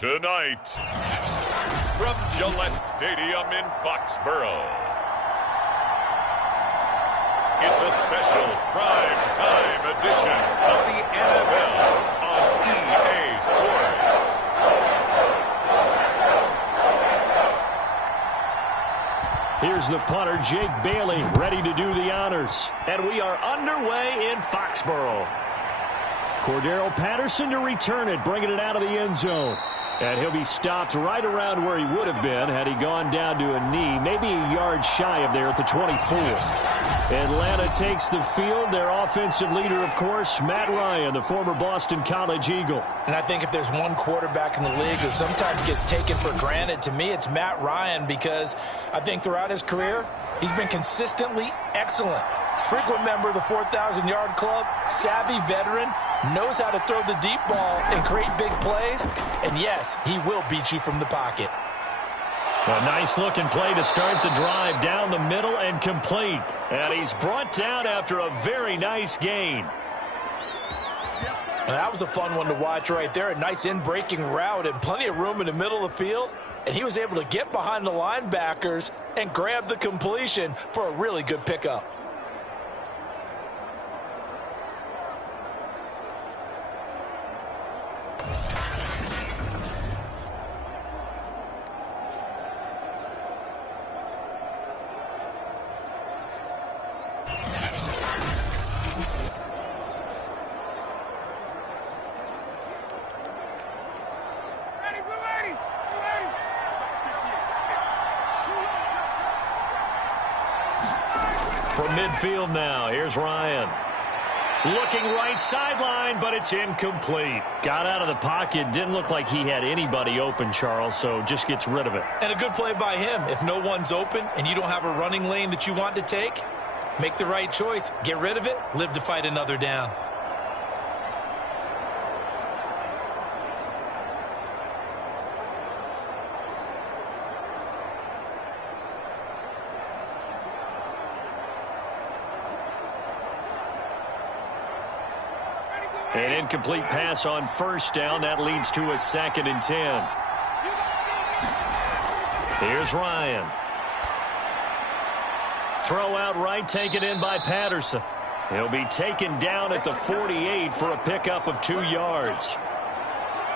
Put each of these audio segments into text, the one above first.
Tonight, from Gillette Stadium in Foxborough, it's a special prime time edition of the NFL on EA Sports. Here's the punter, Jake Bailey, ready to do the honors. And we are underway in Foxborough. Cordero Patterson to return it, bringing it out of the end zone. And he'll be stopped right around where he would have been had he gone down to a knee, maybe a yard shy of there at the 24. Atlanta takes the field. Their offensive leader, of course, Matt Ryan, the former Boston College Eagle. And I think if there's one quarterback in the league who sometimes gets taken for granted, to me it's Matt Ryan, because I think throughout his career, he's been consistently excellent. Frequent member of the 4,000-yard club, savvy veteran, knows how to throw the deep ball and create big plays. And yes, he will beat you from the pocket. A nice-looking play to start the drive down the middle and complete. And he's brought down after a very nice gain. And that was a fun one to watch right there. A nice in-breaking route and plenty of room in the middle of the field. And he was able to get behind the linebackers and grab the completion for a really good pickup. From midfield now, here's Ryan. Looking right sideline, but it's incomplete. Got out of the pocket, didn't look like he had anybody open, Charles, so just gets rid of it. And a good play by him. If no one's open and you don't have a running lane that you want to take, make the right choice. Get rid of it, live to fight another down. An incomplete pass on first down. That leads to a 2nd and 10. Here's Ryan. Throw out right, taken in by Patterson. He'll be taken down at the 48 for a pickup of 2 yards.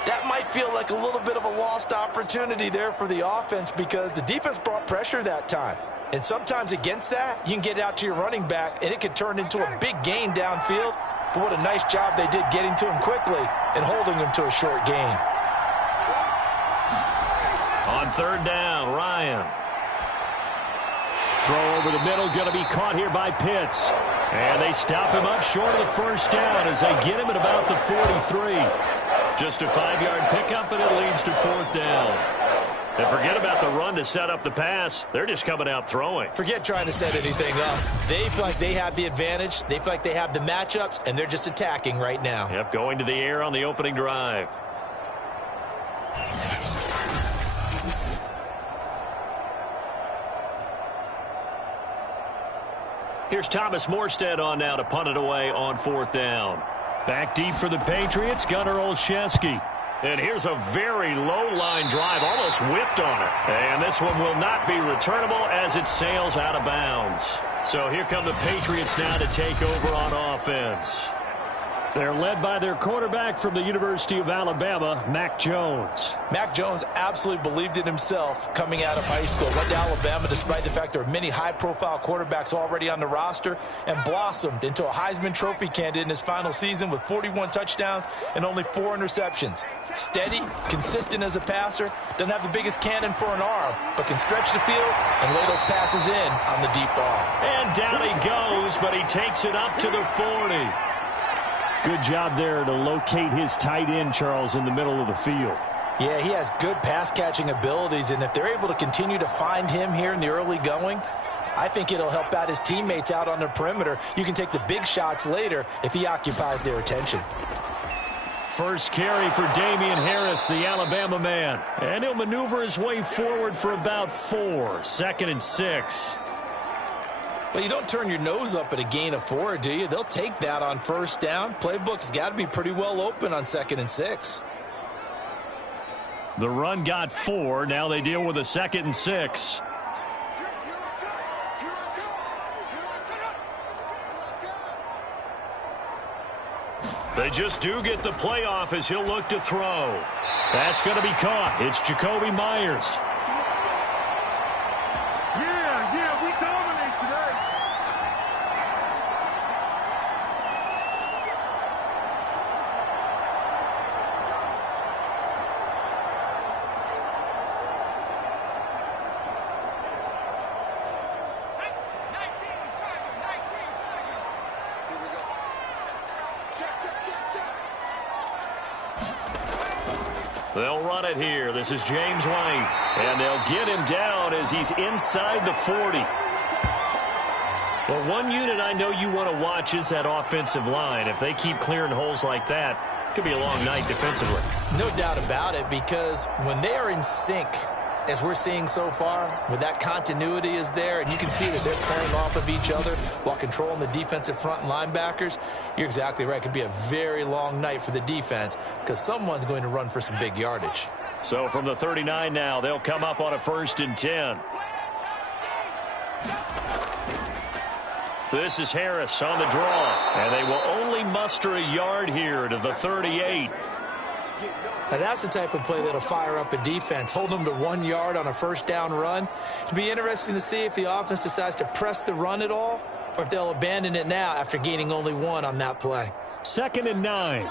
That might feel like a little bit of a lost opportunity there for the offense, because the defense brought pressure that time. And sometimes against that, you can get out to your running back, and it could turn into a big gain downfield. But what a nice job they did getting to him quickly and holding him to a short gain. On 3rd down, Ryan. Throw over the middle, going to be caught here by Pitts. And they stop him up short of the 1st down as they get him at about the 43. Just a 5-yard pickup, and it leads to 4th down. And forget about the run to set up the pass. They're just coming out throwing. Forget trying to set anything up. They feel like they have the advantage. They feel like they have the matchups, and they're just attacking right now. Yep, going to the air on the opening drive. Here's Thomas Morstead on now to punt it away on 4th down. Back deep for the Patriots, Gunnar Olszewski. And here's a very low-line drive, almost whiffed on it. And this one will not be returnable as it sails out of bounds. So here come the Patriots now to take over on offense. They're led by their quarterback from the University of Alabama, Mac Jones. Mac Jones absolutely believed in himself coming out of high school. Went to Alabama despite the fact there are many high-profile quarterbacks already on the roster, and blossomed into a Heisman Trophy candidate in his final season with 41 touchdowns and only 4 interceptions. Steady, consistent as a passer, doesn't have the biggest cannon for an arm, but can stretch the field and lay those passes in on the deep ball. And down he goes, but he takes it up to the 40. Good job there to locate his tight end, Charles, in the middle of the field. Yeah, he has good pass-catching abilities, and if they're able to continue to find him here in the early going, I think it'll help out his teammates out on the perimeter. You can take the big shots later if he occupies their attention. First carry for Damian Harris, the Alabama man. And he'll maneuver his way forward for about 4. 2nd and 6. Well, you don't turn your nose up at a gain of 4, do you? They'll take that on 1st down. Playbook's got to be pretty well open on 2nd and 6. The run got 4. Now they deal with a 2nd and 6. They just do get the playoff as he'll look to throw. That's going to be caught. It's Jacoby Myers. Yeah, we dominate today. They'll run it here. This is James White. And they'll get him down as he's inside the 40. Well, one unit I know you want to watch is that offensive line. If they keep clearing holes like that, it could be a long night defensively. No doubt about it, because when they are in sync, as we're seeing so far, when that continuity is there, and you can see that they're playing off of each other while controlling the defensive front linebackers, you're exactly right. It could be a very long night for the defense because someone's going to run for some big yardage. So from the 39 now, they'll come up on a 1st and 10. This is Harris on the draw, and they will only muster a yard here to the 38. Now that's the type of play that'll fire up a defense. Hold them to 1 yard on a 1st down run. It'll be interesting to see if the offense decides to press the run at all or if they'll abandon it now after gaining only 1 on that play. 2nd and 9.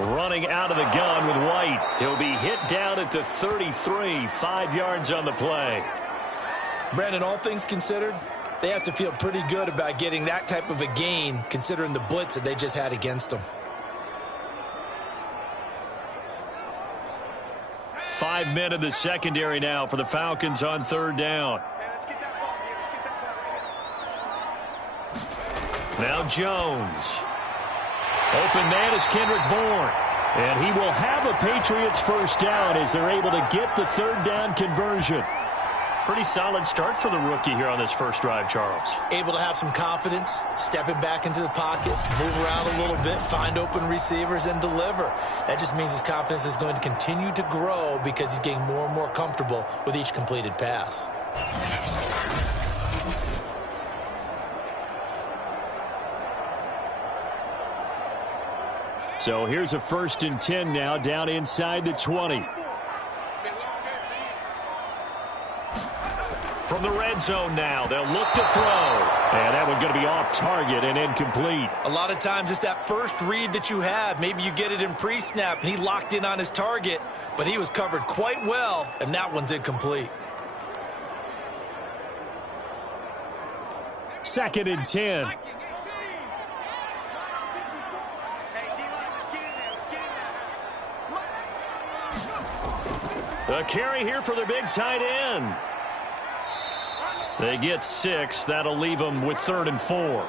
Running out of the gun with White. He'll be hit down at the 33, 5 yards on the play. Brandon, all things considered, they have to feel pretty good about getting that type of a gain considering the blitz that they just had against them. 5 men in the secondary now for the Falcons on 3rd down. Now Jones. Open man is Kendrick Bourne. And he will have a Patriots 1st down as they're able to get the 3rd down conversion. Pretty solid start for the rookie here on this first drive, Charles. Able to have some confidence, stepping back into the pocket, move around a little bit, find open receivers, and deliver. That just means his confidence is going to continue to grow because he's getting more and more comfortable with each completed pass. So here's a 1st and 10 now down inside the 20. From the red zone now, they'll look to throw. And that one's going to be off target and incomplete. A lot of times it's that first read that you have. Maybe you get it in pre-snap, and he locked in on his target, but he was covered quite well, and that one's incomplete. 2nd and 10. A carry here for the big tight end. They get 6. That'll leave them with 3rd and 4.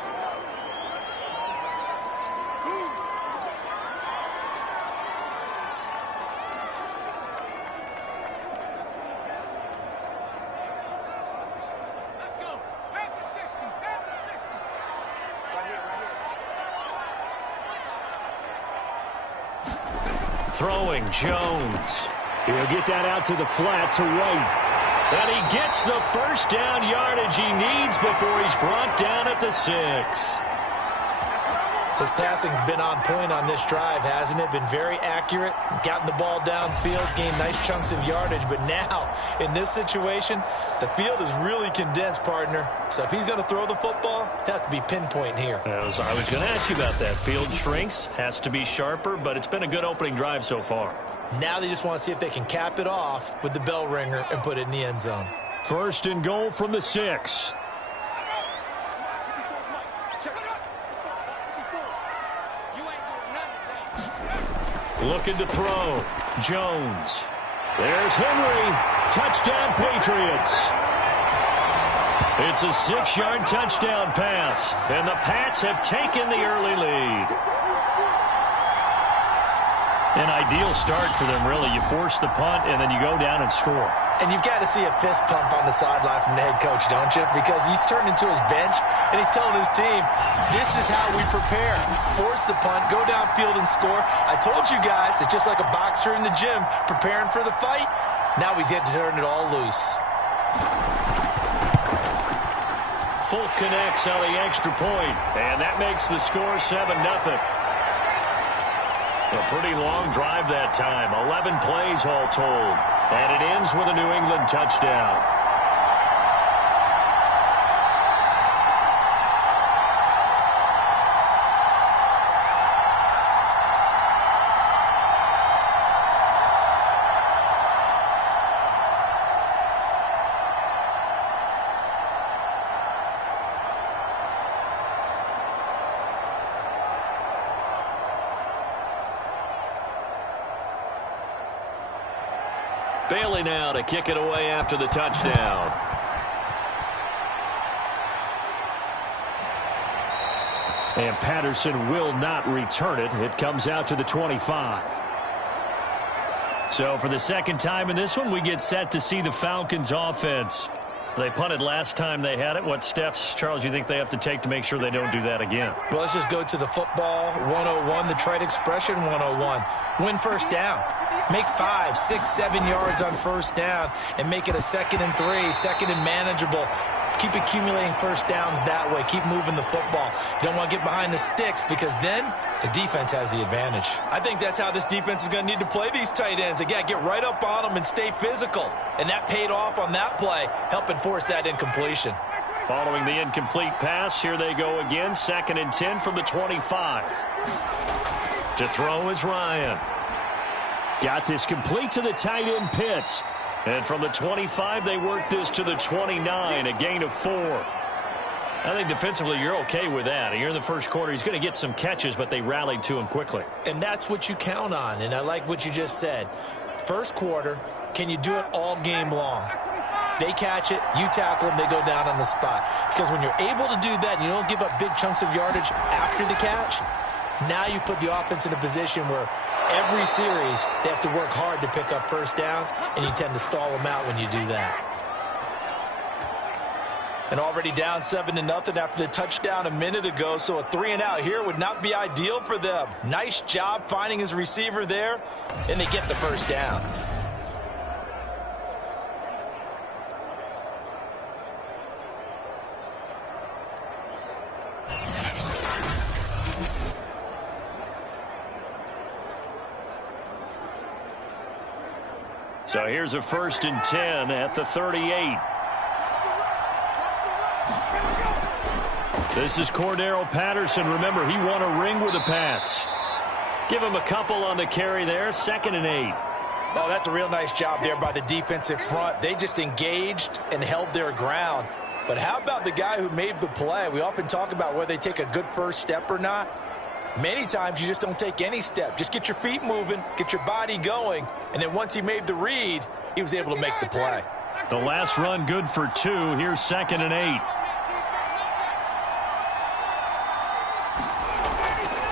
Throwing Jones. He'll get that out to the flat to White. And he gets the 1st down yardage he needs before he's brought down at the 6. His passing's been on point on this drive, hasn't it? Been very accurate, gotten the ball downfield, gained nice chunks of yardage. But now, in this situation, the field is really condensed, partner. So if he's going to throw the football, it has to be pinpoint here. I was going to ask you about that. Field shrinks, has to be sharper, but it's been a good opening drive so far. Now they just want to see if they can cap it off with the bell ringer and put it in the end zone. 1st and goal from the 6. Looking to throw. Jones. There's Henry. Touchdown, Patriots. It's a 6-yard touchdown pass, and the Pats have taken the early lead. An ideal start for them, really. You force the punt, and then you go down and score. And you've got to see a fist pump on the sideline from the head coach, don't you? Because he's turned into his bench, and he's telling his team, this is how we prepare. Force the punt, go downfield and score. I told you guys, it's just like a boxer in the gym preparing for the fight. Now we get to turn it all loose. Full connects on the extra point, and that makes the score 7-0. A pretty long drive that time, 11 plays all told. And it ends with a New England touchdown. Bailey now to kick it away after the touchdown. And Patterson will not return it. It comes out to the 25. So for the second time in this one, we get set to see the Falcons offense. They punted last time they had it. What steps, Charles, you think they have to take to make sure they don't do that again? Well, let's just go to the football 101, the trite expression 101. Win first down. Make 5, 6, 7 yards on first down and make it a 2nd and 3, 2nd and manageable. Keep accumulating first downs that way. Keep moving the football. You don't want to get behind the sticks because then the defense has the advantage. I think that's how this defense is going to need to play these tight ends. Again, get right up on them and stay physical. And that paid off on that play, helping force that incompletion. Following the incomplete pass, here they go again. 2nd and 10 from the 25. To throw is Ryan. Got this complete to the tight end Pitts. And from the 25, they work this to the 29, a gain of 4. I think defensively you're okay with that. Here in the first quarter, he's going to get some catches, but they rallied to him quickly. And that's what you count on, and I like what you just said. First quarter, can you do it all game long? They catch it, you tackle them, they go down on the spot. Because when you're able to do that and you don't give up big chunks of yardage after the catch, now you put the offense in a position where every series they have to work hard to pick up first downs, and you tend to stall them out when you do that. And already down 7-0 after the touchdown a minute ago, so a 3-and-out here would not be ideal for them. Nice job finding his receiver there, and they get the first down. So here's a 1st and 10 at the 38. This is Cordero Patterson. Remember, he won a ring with the Pats. Give him a couple on the carry there. 2nd and 8. Oh, that's a real nice job there by the defensive front. They just engaged and held their ground. But how about the guy who made the play? We often talk about whether they take a good first step or not. Many times you just don't take any step. Just get your feet moving, get your body going, and then once he made the read, he was able to make the play. The last run good for 2. Here's 2nd and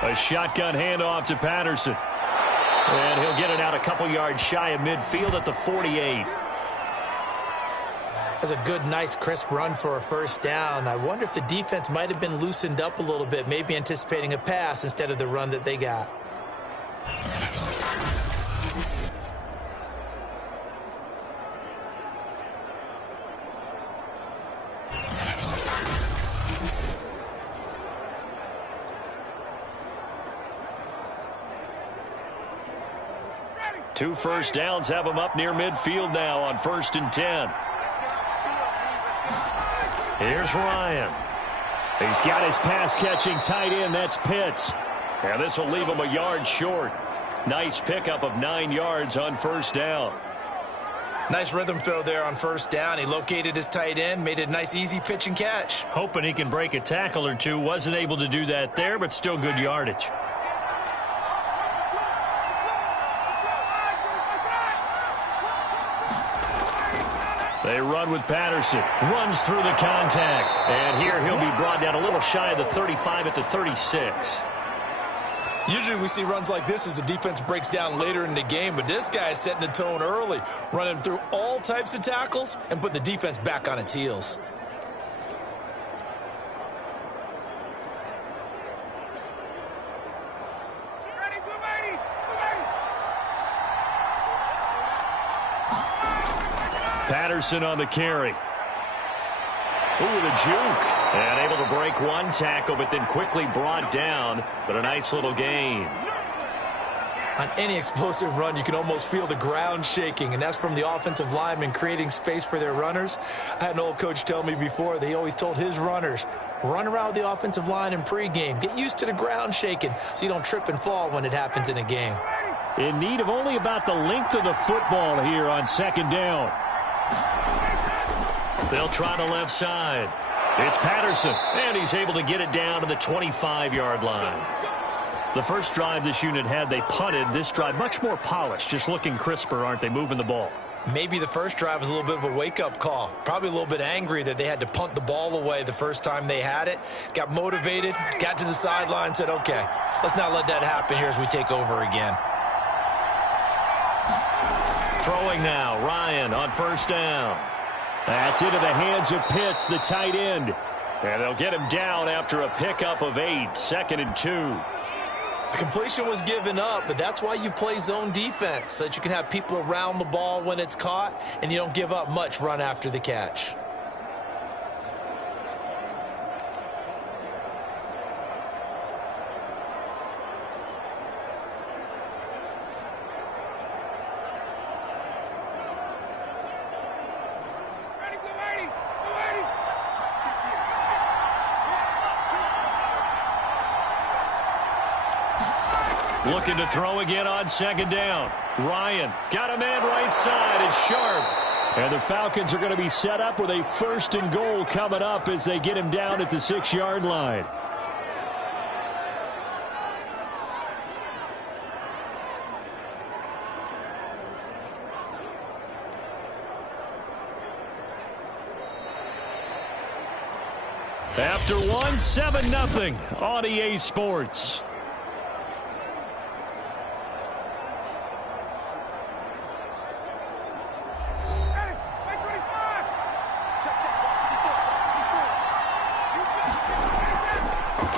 8. A shotgun handoff to Patterson. And he'll get it out a couple yards shy of midfield at the 48. That's a good, nice, crisp run for a first down. I wonder if the defense might have been loosened up a little bit, maybe anticipating a pass instead of the run that they got. Two first downs have him up near midfield now on 1st and 10. Here's Ryan. He's got his pass-catching tight end. That's Pitts. And this will leave him a yard short. Nice pickup of 9 yards on first down. Nice rhythm throw there on first down. He located his tight end, made it a nice, easy pitch and catch. Hoping he can break a tackle or two. Wasn't able to do that there, but still good yardage. They run with Patterson. Runs through the contact. And here he'll be brought down a little shy of the 35 at the 36. Usually we see runs like this as the defense breaks down later in the game, but this guy is setting the tone early, running through all types of tackles and putting the defense back on its heels. Patterson on the carry. Ooh, the juke. And able to break one tackle, but then quickly brought down. But a nice little gain. On any explosive run, you can almost feel the ground shaking, and that's from the offensive linemen creating space for their runners. I had an old coach tell me before, they always told his runners, run around the offensive line in pregame. Get used to the ground shaking so you don't trip and fall when it happens in a game. In need of only about the length of the football here on second down. They'll try the left side. It's Patterson, and he's able to get it down to the 25-yard line. The first drive this unit had, they punted. This drive, much more polished, just looking crisper, aren't they, moving the ball? Maybe the first drive was a little bit of a wake-up call. Probably a little bit angry that they had to punt the ball away the first time they had it. Got motivated, got to the sideline, said, okay, let's not let that happen here as we take over again. Throwing now, Ryan on first down. That's into the hands of Pitts, the tight end. And they'll get him down after a pickup of 8, 2nd and 2. The completion was given up, but that's why you play zone defense, so that you can have people around the ball when it's caught, and you don't give up much run after the catch. Looking to throw again on second down. Ryan got a man right side. It's sharp. And the Falcons are going to be set up with a 1st and goal coming up as they get him down at the 6-yard line. After one, 7-0 on EA Sports.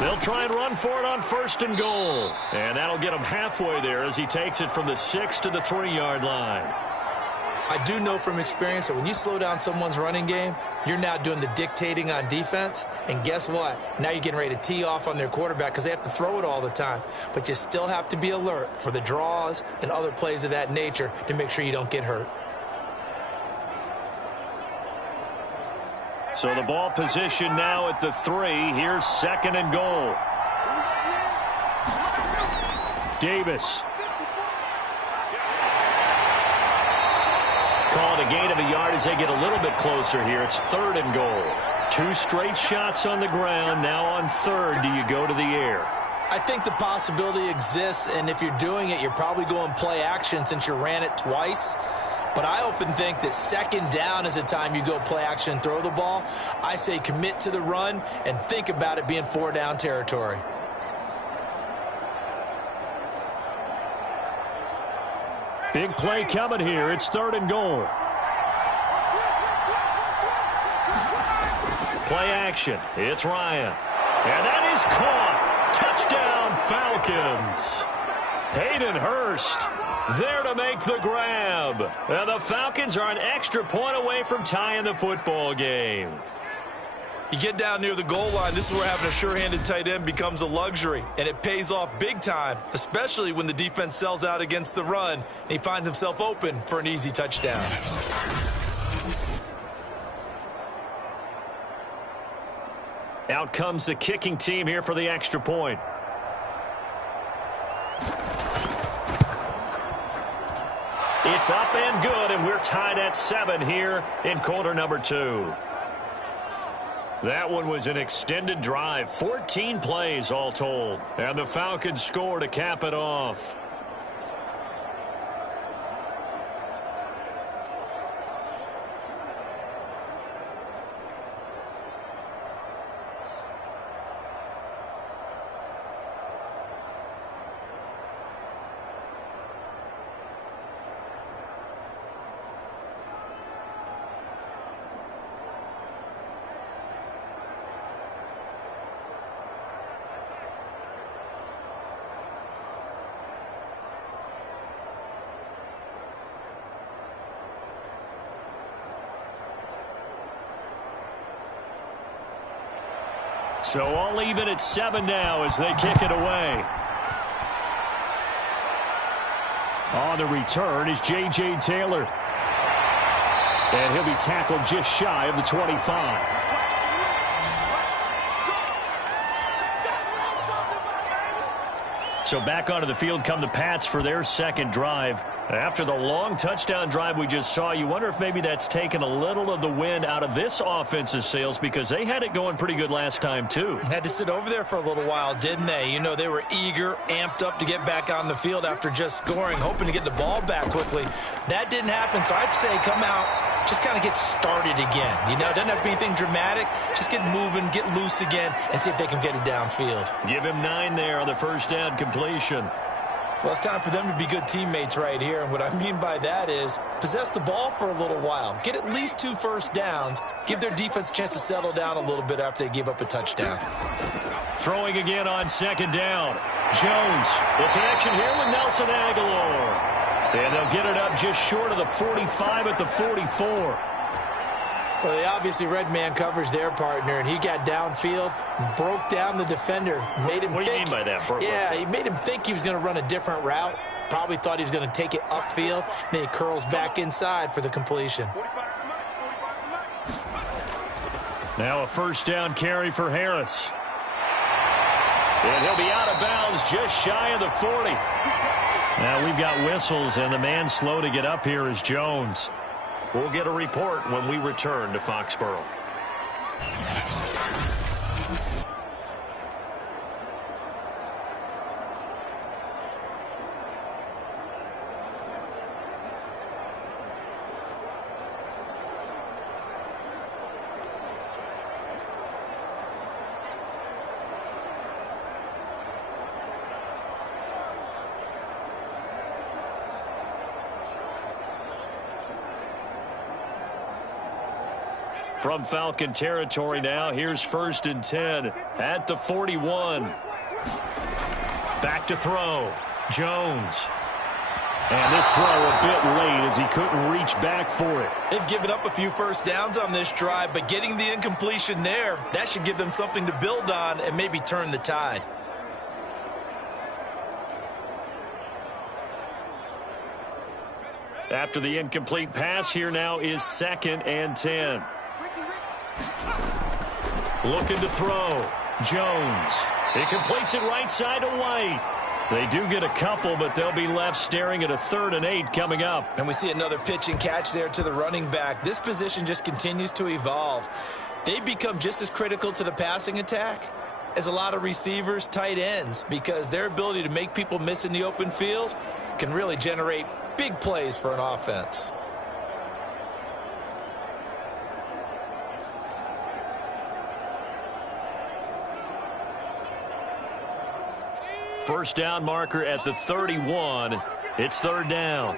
They'll try and run for it on 1st and goal. And that'll get him halfway there as he takes it from the 6 to the 3-yard line. I do know from experience that when you slow down someone's running game, you're now doing the dictating on defense. And guess what? Now you're getting ready to tee off on their quarterback because they have to throw it all the time. But you still have to be alert for the draws and other plays of that nature to make sure you don't get hurt. So the ball position now at the 3. Here's 2nd and goal. Davis. Called a gain of a yard as they get a little bit closer here. It's 3rd and goal. 2 straight shots on the ground. Now on 3rd, do you go to the air? I think the possibility exists, and if you're doing it, you're probably going play action since you ran it twice. But I often think that 2nd down is the time you go play action and throw the ball. I say commit to the run and think about it being 4-down territory. Big play coming here. It's 3rd and goal. Play action. It's Ryan. And that is caught. Touchdown, Falcons. Hayden Hurst there to make the grab. And the Falcons are an extra point away from tying the football game. You get down near the goal line, this is where having a sure-handed tight end becomes a luxury, and it pays off big time, especially when the defense sells out against the run, and he finds himself open for an easy touchdown. Out comes the kicking team here for the extra point. It's up and good, and we're tied at 7 here in quarter number 2. That one was an extended drive, 14 plays all told, and the Falcons score to cap it off. So all even at 7 now as they kick it away. On the return is J.J. Taylor. And he'll be tackled just shy of the 25. So back onto the field come the Pats for their second drive. After the long touchdown drive we just saw, you wonder if maybe that's taken a little of the wind out of this offense's sails, because they had it going pretty good last time too. Had to sit over there for a little while, didn't they? You know, they were eager, amped up to get back on the field after just scoring, hoping to get the ball back quickly. That didn't happen, so I'd say come out, just kind of get started again. You know, it doesn't have to be anything dramatic. Just get moving, get loose again, and see if they can get it downfield. Give him 9 there on the first down completion. Well, it's time for them to be good teammates right here. And what I mean by that is possess the ball for a little while. Get at least 2 first downs. Give their defense a chance to settle down a little bit after they give up a touchdown. Throwing again on second down. Jones, the connection here with Nelson Aguilar. And they'll get it up just short of the 45 at the 44. Well, they obviously read man coverage their partner, and he got downfield, broke down the defender, made him think. What do you mean by that? Yeah, he made him think he was going to run a different route. Probably thought he was going to take it upfield. Then he curls back inside for the completion. Now a first down carry for Harris. And he'll be out of bounds just shy of the 40. Now we've got whistles, and the man slow to get up here is Jones. We'll get a report when we return to Foxborough. From Falcon territory now, here's 1st and 10 at the 41. Back to throw. Jones. And this throw a bit late as he couldn't reach back for it. They've given up a few first downs on this drive, but getting the incompletion there, that should give them something to build on and maybe turn the tide. After the incomplete pass, here now is 2nd and 10. Looking to throw. Jones. He completes it right side to White. They do get a couple, but they'll be left staring at a 3rd and 8 coming up. And we see another pitch and catch there to the running back. This position just continues to evolve. They become just as critical to the passing attack as a lot of receivers, tight ends, because their ability to make people miss in the open field can really generate big plays for an offense. First down marker at the 31. It's 3rd down.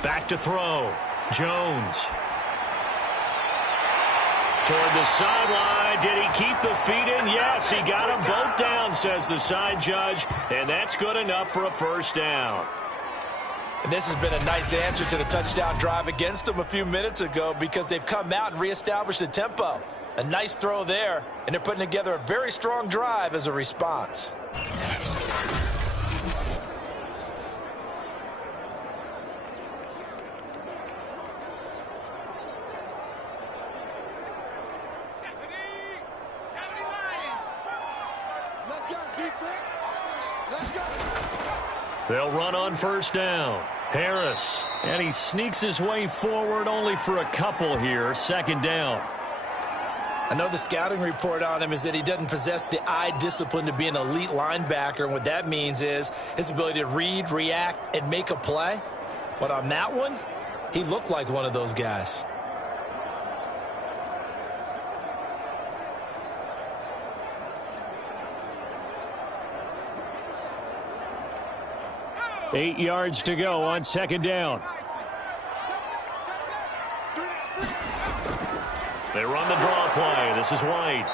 Back to throw. Jones. Toward the sideline. Did he keep the feet in? Yes, he got them both down, says the side judge. And that's good enough for a first down. And this has been a nice answer to the touchdown drive against them a few minutes ago, because they've come out and reestablished the tempo. A nice throw there, and they're putting together a very strong drive as a response. Let's go, defense. Let's go. They'll run on first down. Harris, and he sneaks his way forward only for a couple here. 2nd down. I know the scouting report on him is that he doesn't possess the eye discipline to be an elite linebacker. And what that means is his ability to read, react, and make a play. But on that one, he looked like one of those guys. Eight yards to go on 2nd down. They run the draw play. This is White.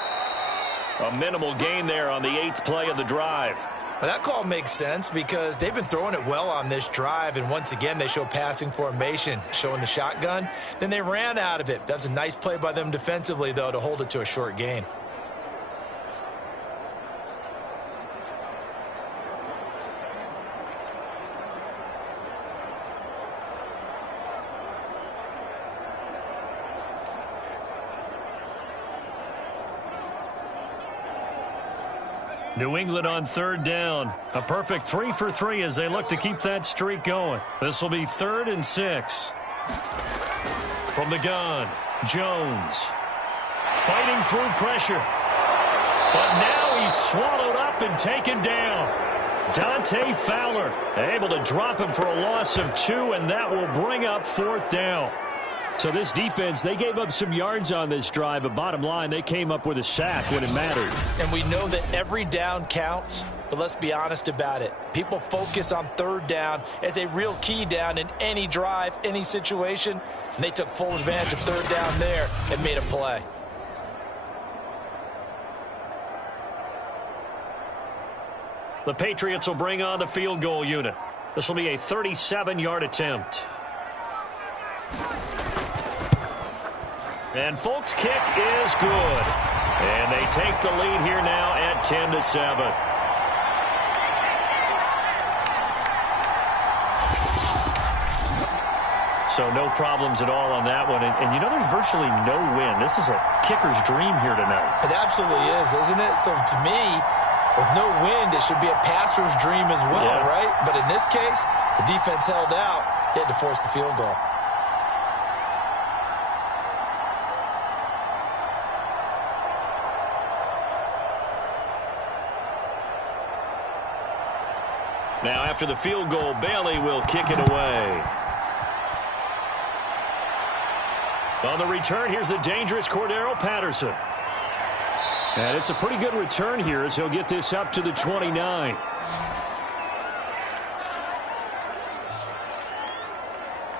A minimal gain there on the 8th play of the drive. Well, that call makes sense because they've been throwing it well on this drive, and once again, they show passing formation, showing the shotgun. Then they ran out of it. That's a nice play by them defensively, though, to hold it to a short gain. New England on third down. A perfect 3 for 3 as they look to keep that streak going. This will be 3rd and 6. From the gun, Jones. Fighting through pressure. But now he's swallowed up and taken down. Dante Fowler able to drop him for a loss of 2, and that will bring up 4th down. So this defense, they gave up some yards on this drive, but bottom line, they came up with a sack when it mattered. And we know that every down counts, but let's be honest about it. People focus on 3rd down as a real key down in any drive, any situation, and they took full advantage of 3rd down there and made a play. The Patriots will bring on the field goal unit. This will be a 37-yard attempt. And Folk's kick is good. And they take the lead here now at 10-7. So no problems at all on that one. And you know, there's virtually no win. This is a kicker's dream here tonight. It absolutely is, isn't it? So to me, with no wind, it should be a passer's dream as well, right? But in this case, the defense held out. He had to force the field goal. Now, after the field goal, Bailey will kick it away. On the return, here's the dangerous Cordero Patterson. And it's a pretty good return here as he'll get this up to the 29.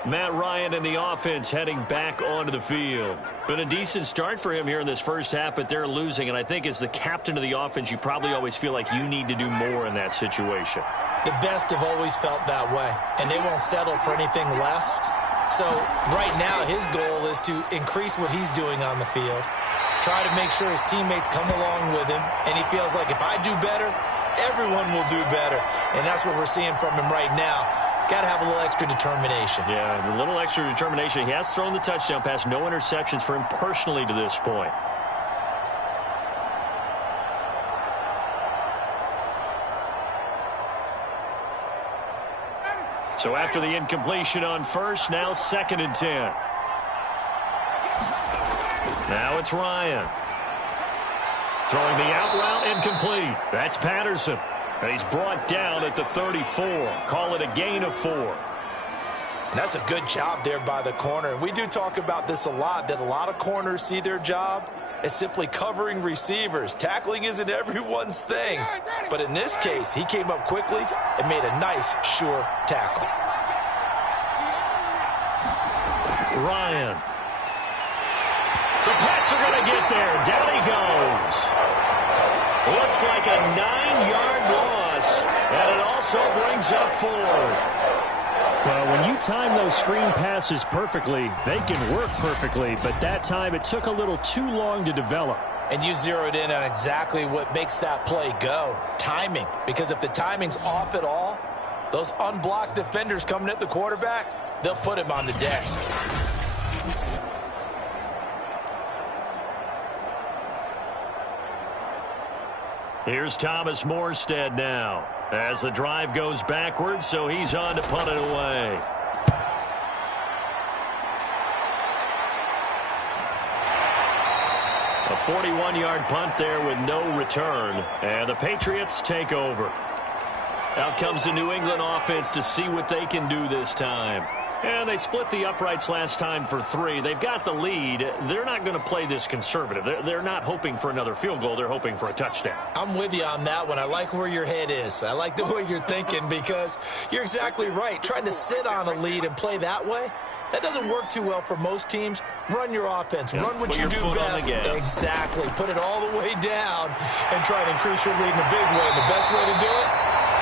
Matt Ryan and the offense heading back onto the field. Been a decent start for him here in this first half, but they're losing. And I think as the captain of the offense, you probably always feel like you need to do more in that situation. The best have always felt that way, and they won't settle for anything less. So right now his goal is to increase what he's doing on the field, try to make sure his teammates come along with him, and he feels like if I do better, everyone will do better. And that's what we're seeing from him right now. Got to have a little extra determination. Yeah, the little extra determination. He has thrown the touchdown pass, no interceptions for him personally to this point. So after the incompletion on first, now 2nd and 10. Now it's Ryan. Throwing the out route incomplete. That's Patterson. And he's brought down at the 34. Call it a gain of 4. And that's a good job there by the corner. And we do talk about this a lot, that a lot of corners see their job as simply covering receivers. Tackling isn't everyone's thing. But in this case, he came up quickly and made a nice, sure tackle. Ryan. The Pats are going to get there. Down he goes. Looks like a 9-yard loss, and it also brings up 4th. Well, when you time those screen passes perfectly, they can work perfectly, but that time it took a little too long to develop. And you zeroed in on exactly what makes that play go, timing. Because if the timing's off at all, those unblocked defenders coming at the quarterback, they'll put him on the deck. Here's Thomas Morstead now as the drive goes backwards, so he's on to punt it away. A 41-yard punt there with no return, and the Patriots take over. Out comes the New England offense to see what they can do this time. And they split the uprights last time for 3. They've got the lead. They're not going to play this conservative. They're not hoping for another field goal. They're hoping for a touchdown. I'm with you on that one. I like where your head is. I like the way you're thinking because you're exactly right. Trying to sit on a lead and play that way, that doesn't work too well for most teams. Run your offense. Run what you do best. Exactly. Put it all the way down and try to increase your lead in a big way. And the best way to do it,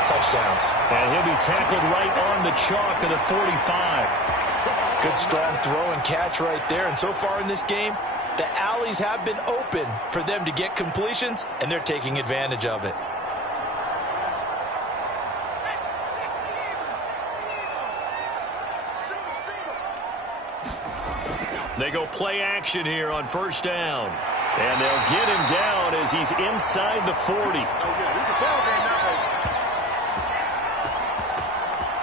touchdowns. And he'll be tackled right on the chalk of the 45. Good, strong throw and catch right there. And so far in this game, the alleys have been open for them to get completions, and they're taking advantage of it. They go play action here on first down. And they'll get him down as he's inside the 40.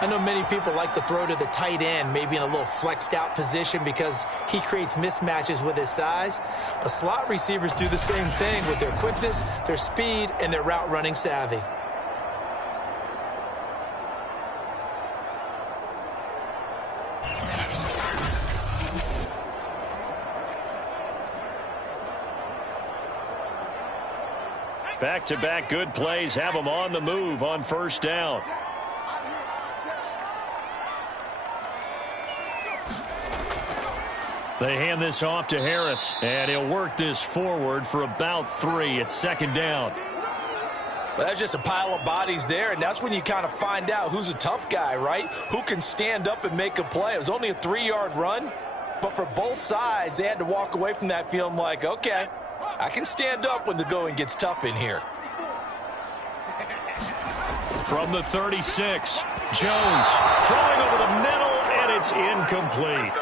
I know many people like to throw to the tight end, maybe in a little flexed out position because he creates mismatches with his size. But slot receivers do the same thing with their quickness, their speed, and their route running savvy. Back-to-back good plays have them on the move on first down. They hand this off to Harris, and he'll work this forward for about 3 at second down. Well, that's just a pile of bodies there, and that's when you kind of find out who's a tough guy, right? Who can stand up and make a play. It was only a 3-yard run, but for both sides, they had to walk away from that feeling like, okay, I can stand up when the going gets tough in here. From the 36, Jones throwing over the middle, and it's incomplete.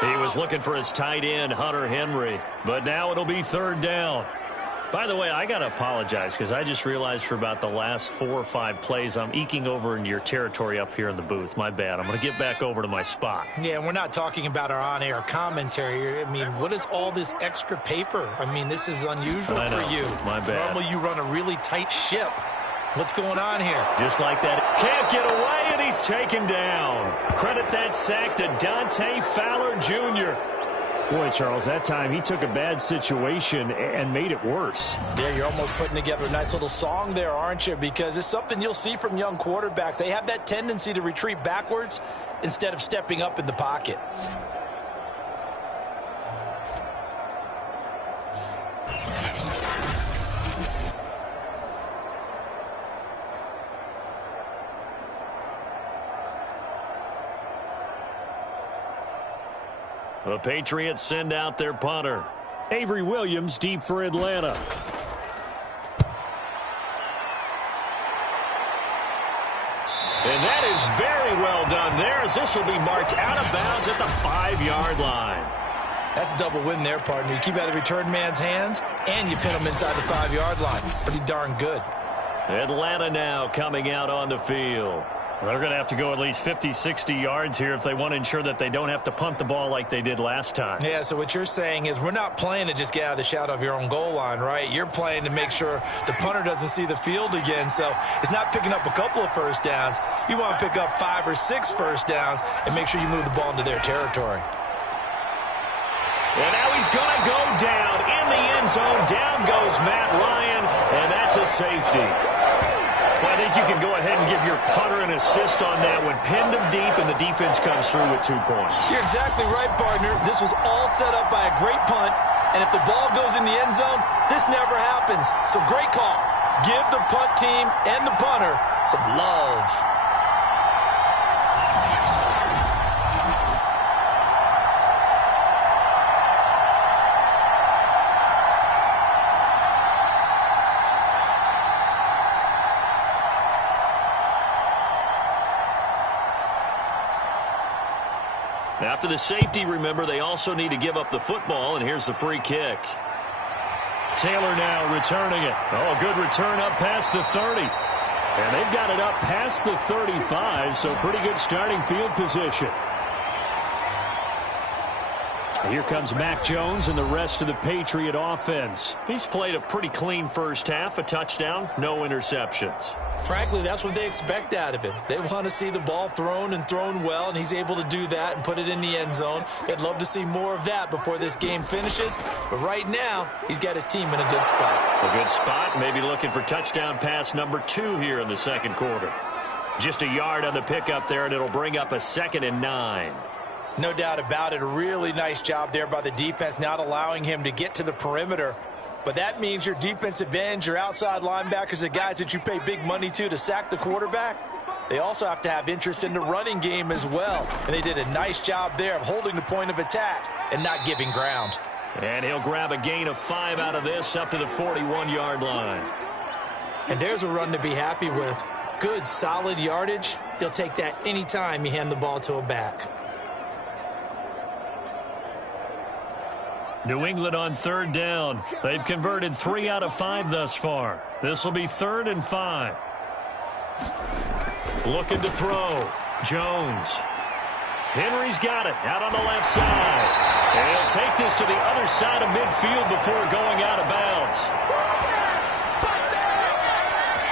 He was looking for his tight end, Hunter Henry, but now it'll be third down. By the way, I got to apologize because I just realized for about the last 4 or 5 plays, I'm eking over into your territory up here in the booth. My bad. I'm going to get back over to my spot. Yeah, and we're not talking about our on-air commentary. I mean, what is all this extra paper? I mean, this is unusual for you. My bad. Normally you run a really tight ship. What's going on here? Just like that. Can't get away, and he's taken down. Credit that sack to Dante Fowler Jr. Boy, Charles, that time he took a bad situation and made it worse. Yeah, you're almost putting together a nice little song there, aren't you? Because it's something you'll see from young quarterbacks. They have that tendency to retreat backwards instead of stepping up in the pocket. The Patriots send out their punter. Avery Williams deep for Atlanta. And that is very well done there, as this will be marked out of bounds at the 5-yard line. That's a double win there, partner. You keep out of the return man's hands, and you pin him inside the 5-yard line. Pretty darn good. Atlanta now coming out on the field. They're going to have to go at least 50, 60 yards here if they want to ensure that they don't have to punt the ball like they did last time. Yeah, so what you're saying is we're not playing to just get out of the shadow of your own goal line, right? You're playing to make sure the punter doesn't see the field again. So it's not picking up a couple of first downs. You want to pick up 5 or 6 first downs and make sure you move the ball into their territory. And now he's going to go down in the end zone. Down goes Matt Ryan, and that's a safety. Well, I think you can go ahead and give your punter an assist on that one. Pinned him deep, and the defense comes through with 2 points. You're exactly right, partner. This was all set up by a great punt, and if the ball goes in the end zone, this never happens. So great call. Give the punt team and the punter some love. After the safety, remember, they also need to give up the football, and here's the free kick. Taylor now returning it. Oh, a good return up past the 30. And they've got it up past the 35, so pretty good starting field position. Here comes Mac Jones and the rest of the Patriot offense. He's played a pretty clean first half, a touchdown, no interceptions. Frankly, that's what they expect out of him. They want to see the ball thrown and thrown well, and he's able to do that and put it in the end zone. They'd love to see more of that before this game finishes. But right now, he's got his team in a good spot. A good spot, maybe looking for touchdown pass number 2 here in the second quarter. Just a yard on the pickup there, and it'll bring up a 2nd and 9. No doubt about it. A really nice job there by the defense, not allowing him to get to the perimeter But that means your defensive ends, your outside linebackers, the guys that you pay big money to sack the quarterback, they also have to have interest in the running game as well. And they did a nice job there of holding the point of attack and not giving ground. And he'll grab a gain of 5 out of this up to the 41-yard line. And there's a run to be happy with. Good, solid yardage. He'll take that anytime you hand the ball to a back. New England on 3rd down. They've converted 3 out of 5 thus far. This will be 3rd and 5. Looking to throw. Jones. Henry's got it out on the left side. And he'll take this to the other side of midfield before going out of bounds.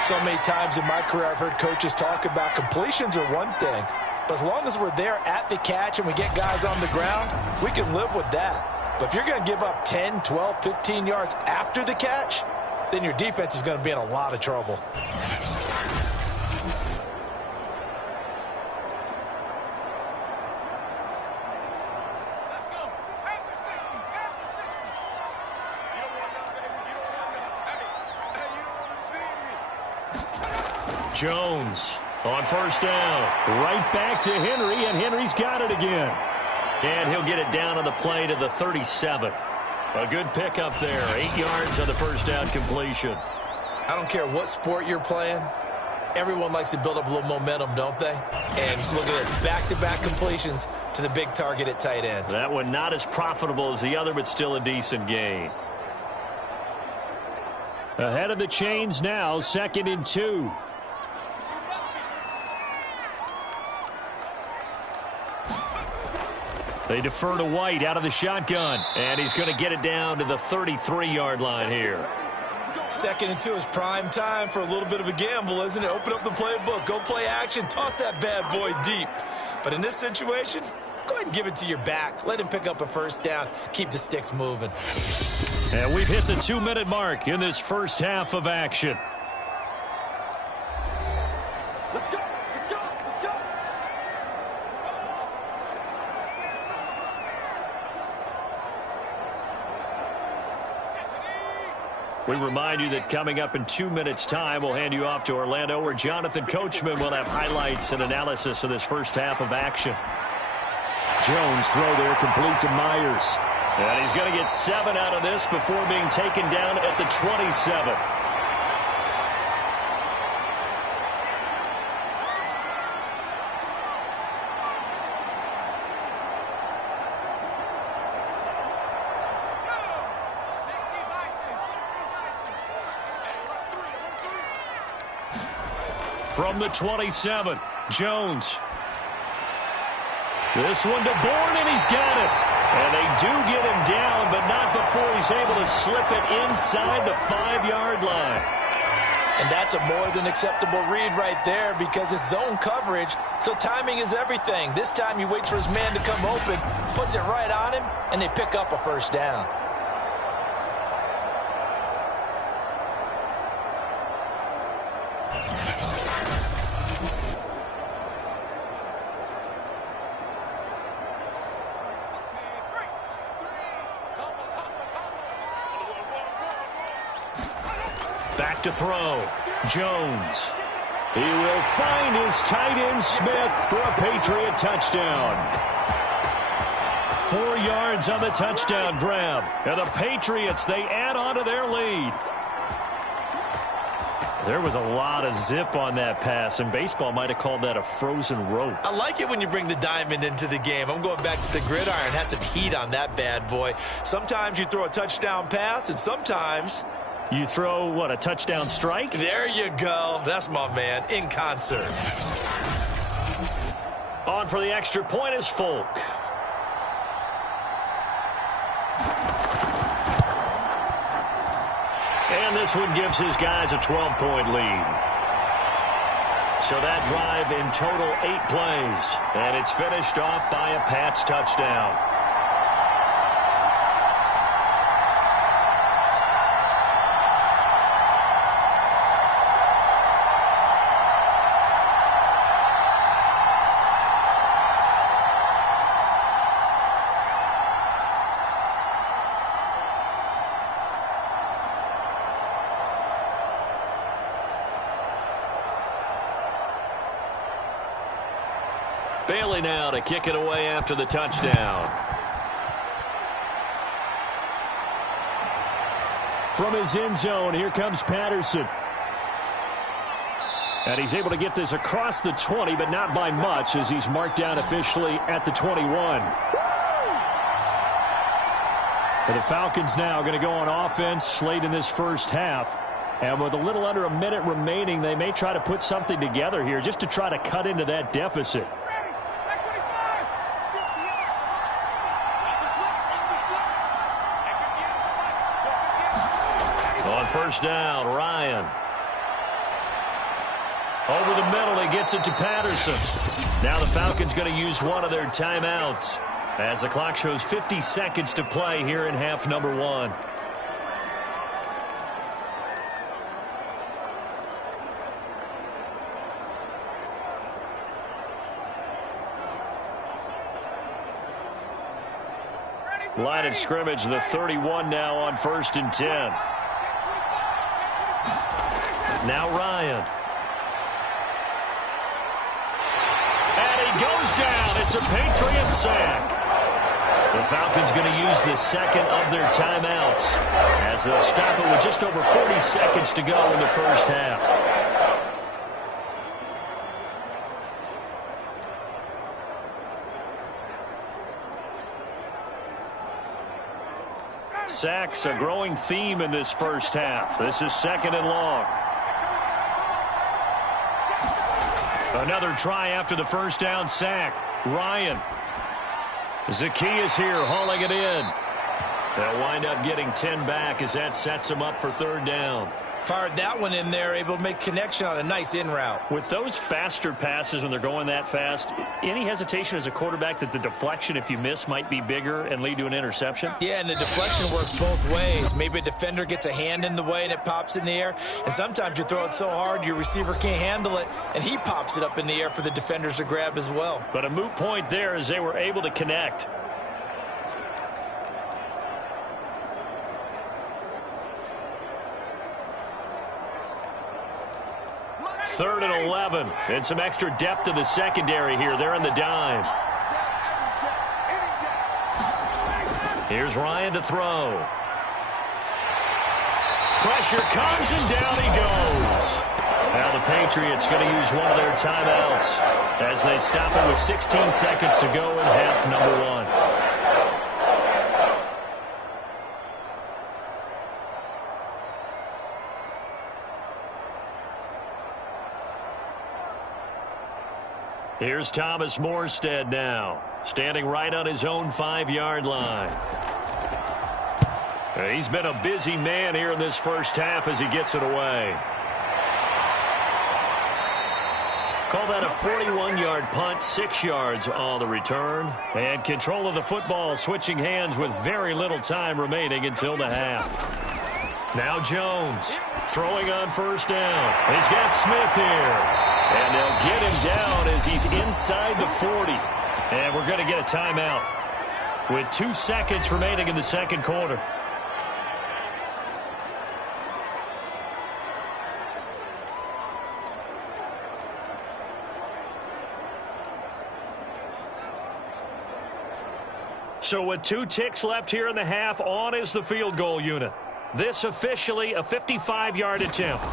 So many times in my career I've heard coaches talk about completions are one thing. But as long as we're there at the catch and we get guys on the ground, we can live with that. But if you're going to give up 10, 12, 15 yards after the catch, then your defense is going to be in a lot of trouble. Jones on 1st down. Right back to Henry, and Henry's got it again. And he'll get it down on the play to the 37. A good pickup there. 8 yards on the 1st down completion. I don't care what sport you're playing. Everyone likes to build up a little momentum, don't they? And look at this, back-to-back completions to the big target at tight end. That one not as profitable as the other, but still a decent gain. Ahead of the chains now, 2nd and 2. They defer to White out of the shotgun. And he's going to get it down to the 33-yard line here. 2nd and 2 is prime time for a little bit of a gamble, isn't it? Open up the playbook, go play action, toss that bad boy deep. But in this situation, go ahead and give it to your back. Let him pick up a 1st down. Keep the sticks moving. And we've hit the 2-minute mark in this first half of action. Let's go. Let's go. Let's go. We remind you that coming up in 2 minutes' time, we'll hand you off to Orlando, where Jonathan Coachman will have highlights and analysis of this first half of action. Jones throw there complete to Myers. And he's going to get 7 out of this before being taken down at the 27. From the 27, Jones. This one to Bourne, and he's got it. And they do get him down, but not before he's able to slip it inside the 5-yard line. And that's a more than acceptable read right there because it's zone coverage, so timing is everything. This time he waits for his man to come open, puts it right on him, and they pick up a 1st down. Back to throw. Jones. He will find his tight end Smith for a Patriot touchdown. 4 yards on the touchdown grab. And the Patriots, they add on to their lead. There was a lot of zip on that pass, and baseball might have called that a frozen rope. I like it when you bring the diamond into the game. I'm going back to the gridiron. Had some heat on that bad boy. Sometimes you throw a touchdown pass, and sometimes you throw, what, a touchdown strike? There you go. That's my man, in concert. On for the extra point is Folk. And this one gives his guys a 12-point lead. So that drive in total 8 plays. And it's finished off by a Pats touchdown. Bailey now to kick it away after the touchdown. From his end zone, here comes Patterson. And he's able to get this across the 20, but not by much, as he's marked down officially at the 21. But the Falcons now going to go on offense late in this first half. And with a little under a minute remaining, they may try to put something together here just to try to cut into that deficit. On first down, Ryan. Over the middle, he gets it to Patterson. Now the Falcons going to use one of their timeouts as the clock shows 50 seconds to play here in half number 1. Line of scrimmage, the 31 now on 1st and 10. Now Ryan. And he goes down. It's a Patriot sack. The Falcons going to use the second of their timeouts as they'll stop it with just over 40 seconds to go in the first half. Sacks, a growing theme in this first half. This is 2nd and long. Another try after the first down sack. Ryan. Zacchaeus here hauling it in. They'll wind up getting 10 back as that sets them up for 3rd down. Fired that one in there, able to make connection on a nice in route. With those faster passes when they're going that fast, any hesitation as a quarterback that the deflection, if you miss, might be bigger and lead to an interception? Yeah, and the deflection works both ways. Maybe a defender gets a hand in the way and it pops in the air. And sometimes you throw it so hard your receiver can't handle it, and he pops it up in the air for the defenders to grab as well. But a moot point there as they were able to connect. Third and 11, and some extra depth to the secondary here. They're in the dime. Here's Ryan to throw. Pressure comes, and down he goes. Now the Patriots going to use one of their timeouts as they stop it with 16 seconds to go in half number 1. Here's Thomas Morstead now, standing right on his own 5-yard line. He's been a busy man here in this first half as he gets it away. Call that a 41-yard punt, 6 yards on the return. And control of the football switching hands with very little time remaining until the half. Now Jones throwing on first down. He's got Smith here. And they'll get him down as he's inside the 40. And we're going to get a timeout with 2 seconds remaining in the second quarter. So with 2 ticks left here in the half, on is the field goal unit. This officially a 55-yard attempt.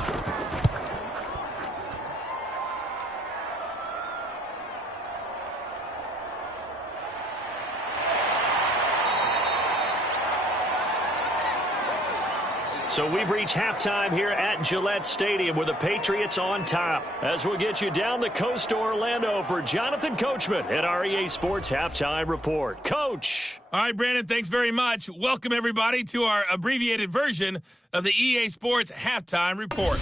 So we've reached halftime here at Gillette Stadium with the Patriots on top. As we'll get you down the coast to Orlando for Jonathan Coachman at our EA Sports Halftime Report. Coach. All right, Brandon, thanks very much. Welcome, everybody, to our abbreviated version of the EA Sports Halftime Report.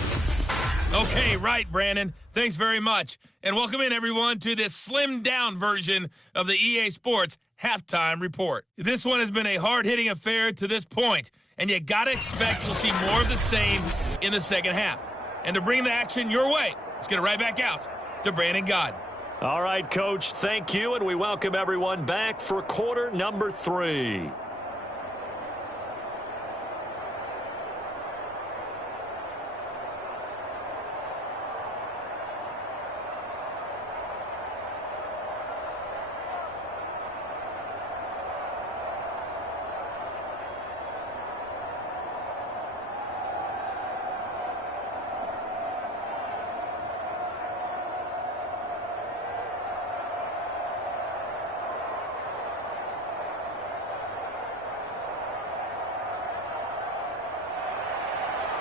Okay, right, Brandon. Thanks very much. And welcome in, everyone, to this slimmed-down version of the EA Sports Halftime Report. This one has been a hard-hitting affair to this point. And you got to expect we'll see more of the same in the second half. And to bring the action your way, let's get it right back out to Brandon Gaudin. All right, Coach, thank you, and we welcome everyone back for quarter number 3.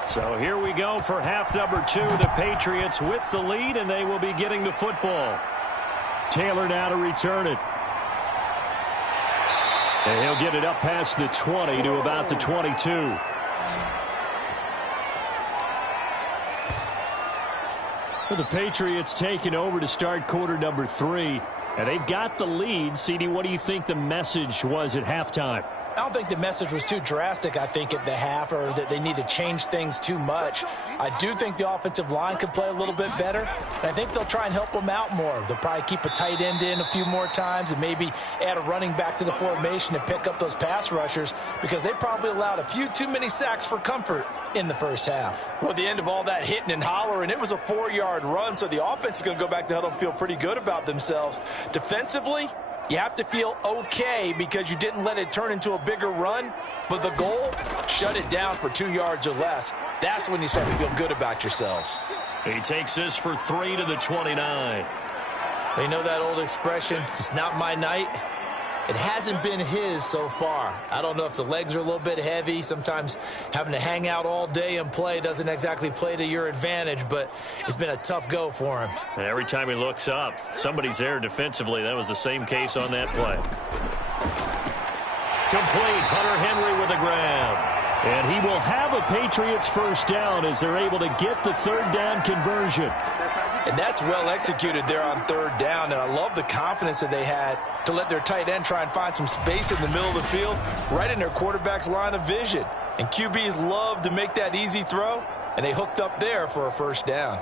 So here we go for half number 2. The Patriots with the lead, and they will be getting the football. Taylor now to return it. And he'll get it up past the 20 to about the 22. For the Patriots taking over to start quarter number 3. And they've got the lead. CD, what do you think the message was at halftime? I don't think the message was too drastic, I think, at the half, or that they need to change things too much. I do think the offensive line could play a little bit better, and I think they'll try and help them out more. They'll probably keep a tight end in a few more times and maybe add a running back to the formation and pick up those pass rushers, because they probably allowed a few too many sacks for comfort in the first half. Well, at the end of all that hitting and hollering, it was a 4-yard run, so the offense is going to go back to huddle and feel pretty good about themselves. Defensively, you have to feel okay because you didn't let it turn into a bigger run, but the goal, shut it down for 2 yards or less. That's when you start to feel good about yourselves. He takes this for 3 to the 29. You know that old expression, it's not my night? It hasn't been his so far. I don't know if the legs are a little bit heavy. Sometimes having to hang out all day and play doesn't exactly play to your advantage, but it's been a tough go for him. And every time he looks up, somebody's there defensively. That was the same case on that play. Complete. Hunter Henry with a grab. And he will have a Patriots first down as they're able to get the third down conversion. And that's well executed there on third down, and I love the confidence that they had to let their tight end try and find some space in the middle of the field, right in their quarterback's line of vision. And QBs love to make that easy throw, and they hooked up there for a first down.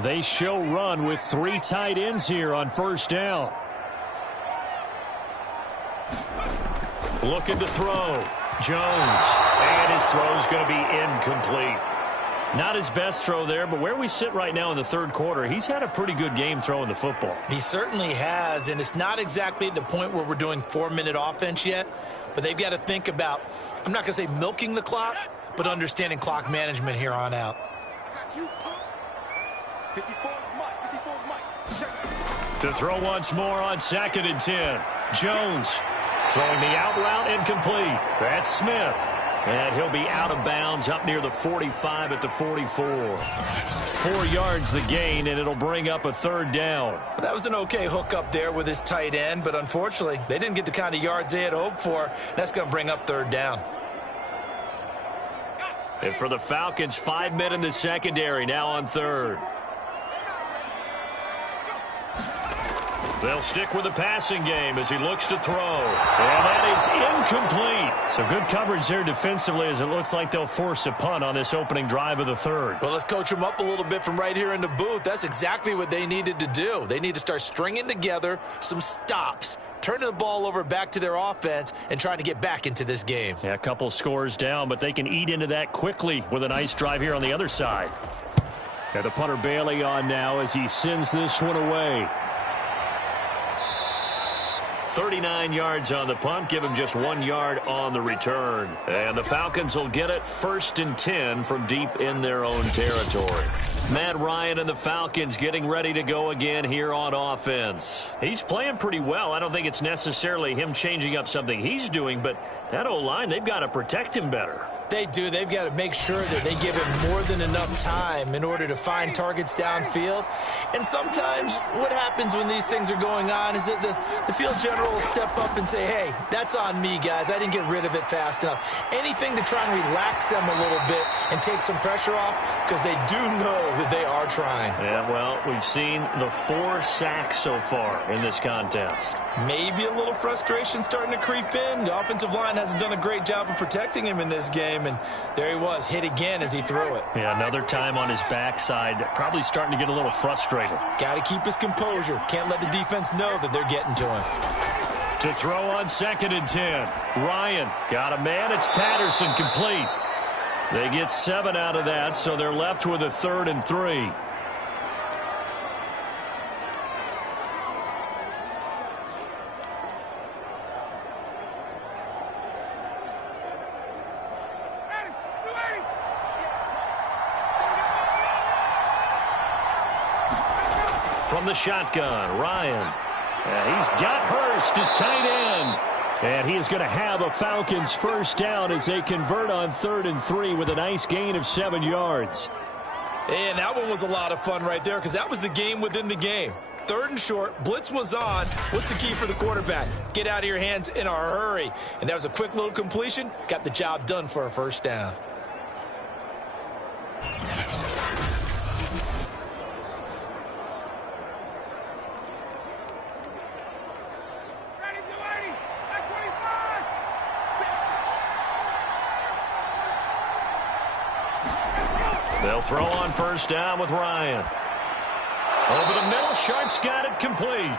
They show run with 3 tight ends here on first down. Looking to throw. Jones. And his throw's going to be incomplete. Not his best throw there, but where we sit right now in the third quarter, he's had a pretty good game throwing the football. He certainly has, and it's not exactly at the point where we're doing 4-minute offense yet, but they've got to think about, I'm not going to say milking the clock, but understanding clock management here on out. 54's Mike. To throw once more on 2nd and 10. Jones throwing the out route incomplete. That's Smith. And he'll be out of bounds up near the 45 at the 44. 4 yards the gain, and it'll bring up a third down. That was an okay hook up there with his tight end, but unfortunately, they didn't get the kind of yards they had hoped for. That's going to bring up third down. And for the Falcons, 5 men in the secondary now on third. They'll stick with the passing game as he looks to throw. And that is incomplete. So good coverage there defensively as it looks like they'll force a punt on this opening drive of the third. Well, let's coach them up a little bit from right here in the booth. That's exactly what they needed to do. They need to start stringing together some stops, turning the ball over back to their offense, and trying to get back into this game. Yeah, a couple scores down, but they can eat into that quickly with a nice drive here on the other side. And the punter Bailey on now as he sends this one away. 39 yards on the punt, give him just 1 yard on the return. And the Falcons will get it 1st and 10 from deep in their own territory. Matt Ryan and the Falcons getting ready to go again here on offense. He's playing pretty well. I don't think it's necessarily him changing up something he's doing, but that O-line, they've got to protect him better. They do. They've got to make sure that they give him more than enough time in order to find targets downfield. And sometimes what happens when these things are going on is that the field general will step up and say, hey, that's on me, guys. I didn't get rid of it fast enough. Anything to try and relax them a little bit and take some pressure off, because they do know that they are trying. Yeah, well, we've seen the 4 sacks so far in this contest. Maybe a little frustration starting to creep in. The offensive line hasn't done a great job of protecting him in this game, and there he was, hit again as he threw it. Yeah, another time on his backside, probably starting to get a little frustrated. Got to keep his composure. Can't let the defense know that they're getting to him. To throw on 2nd and 10. Ryan got a man. It's Patterson, complete. They get 7 out of that, so they're left with a 3rd and 3. From the shotgun, Ryan. Yeah, He's got Hurst as tight end. And he is going to have a Falcons first down as they convert on 3rd and 3 with a nice gain of 7 yards. And that one was a lot of fun right there because that was the game within the game. 3rd and short, blitz was on. What's the key for the quarterback? Get out of your hands in a hurry. And that was a quick little completion. Got the job done for a first down. They'll throw on first down with Ryan. Over the middle, Sharp's got it complete.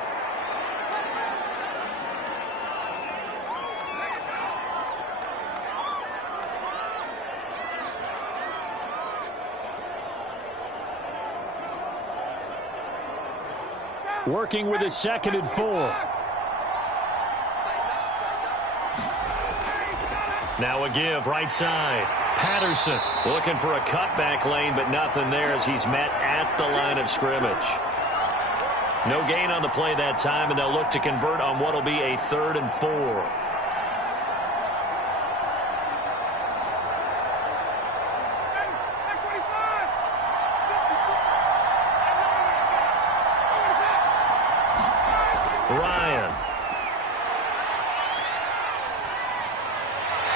Working with his 2nd and 4. Now a give, right side. Patterson looking for a cutback lane, but nothing there as he's met at the line of scrimmage. No gain on the play that time, and they'll look to convert on what will be a 3rd and 4. Ryan.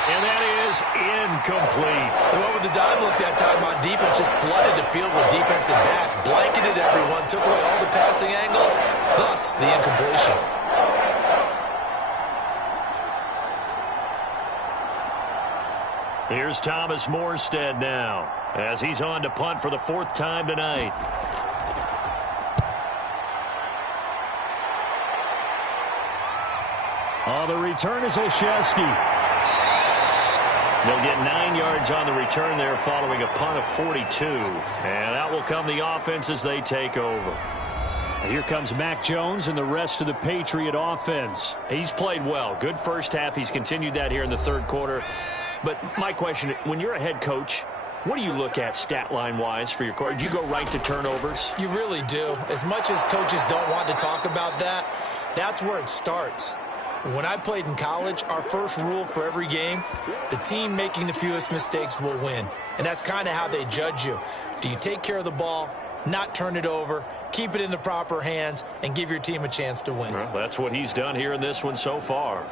And that is incomplete. They went with the dive look that time on defense, just flooded the field with defensive backs, blanketed everyone, took away all the passing angles, thus the incompletion. Here's Thomas Morstead now as he's on to punt for the 4th time tonight. Oh, the return is Olszewski. They'll get 9 yards on the return there following a punt of 42. And out will come the offense as they take over. And here comes Mac Jones and the rest of the Patriot offense. He's played well. Good first half. He's continued that here in the 3rd quarter. But my question, when you're a head coach, what do you look at stat line-wise for your quarter? Do you go right to turnovers? You really do. As much as coaches don't want to talk about that, that's where it starts. When I played in college, our first rule for every game, the team making the fewest mistakes will win. And that's kind of how they judge you. Do you take care of the ball, not turn it over, keep it in the proper hands, and give your team a chance to win? Well, that's what he's done here in this one so far.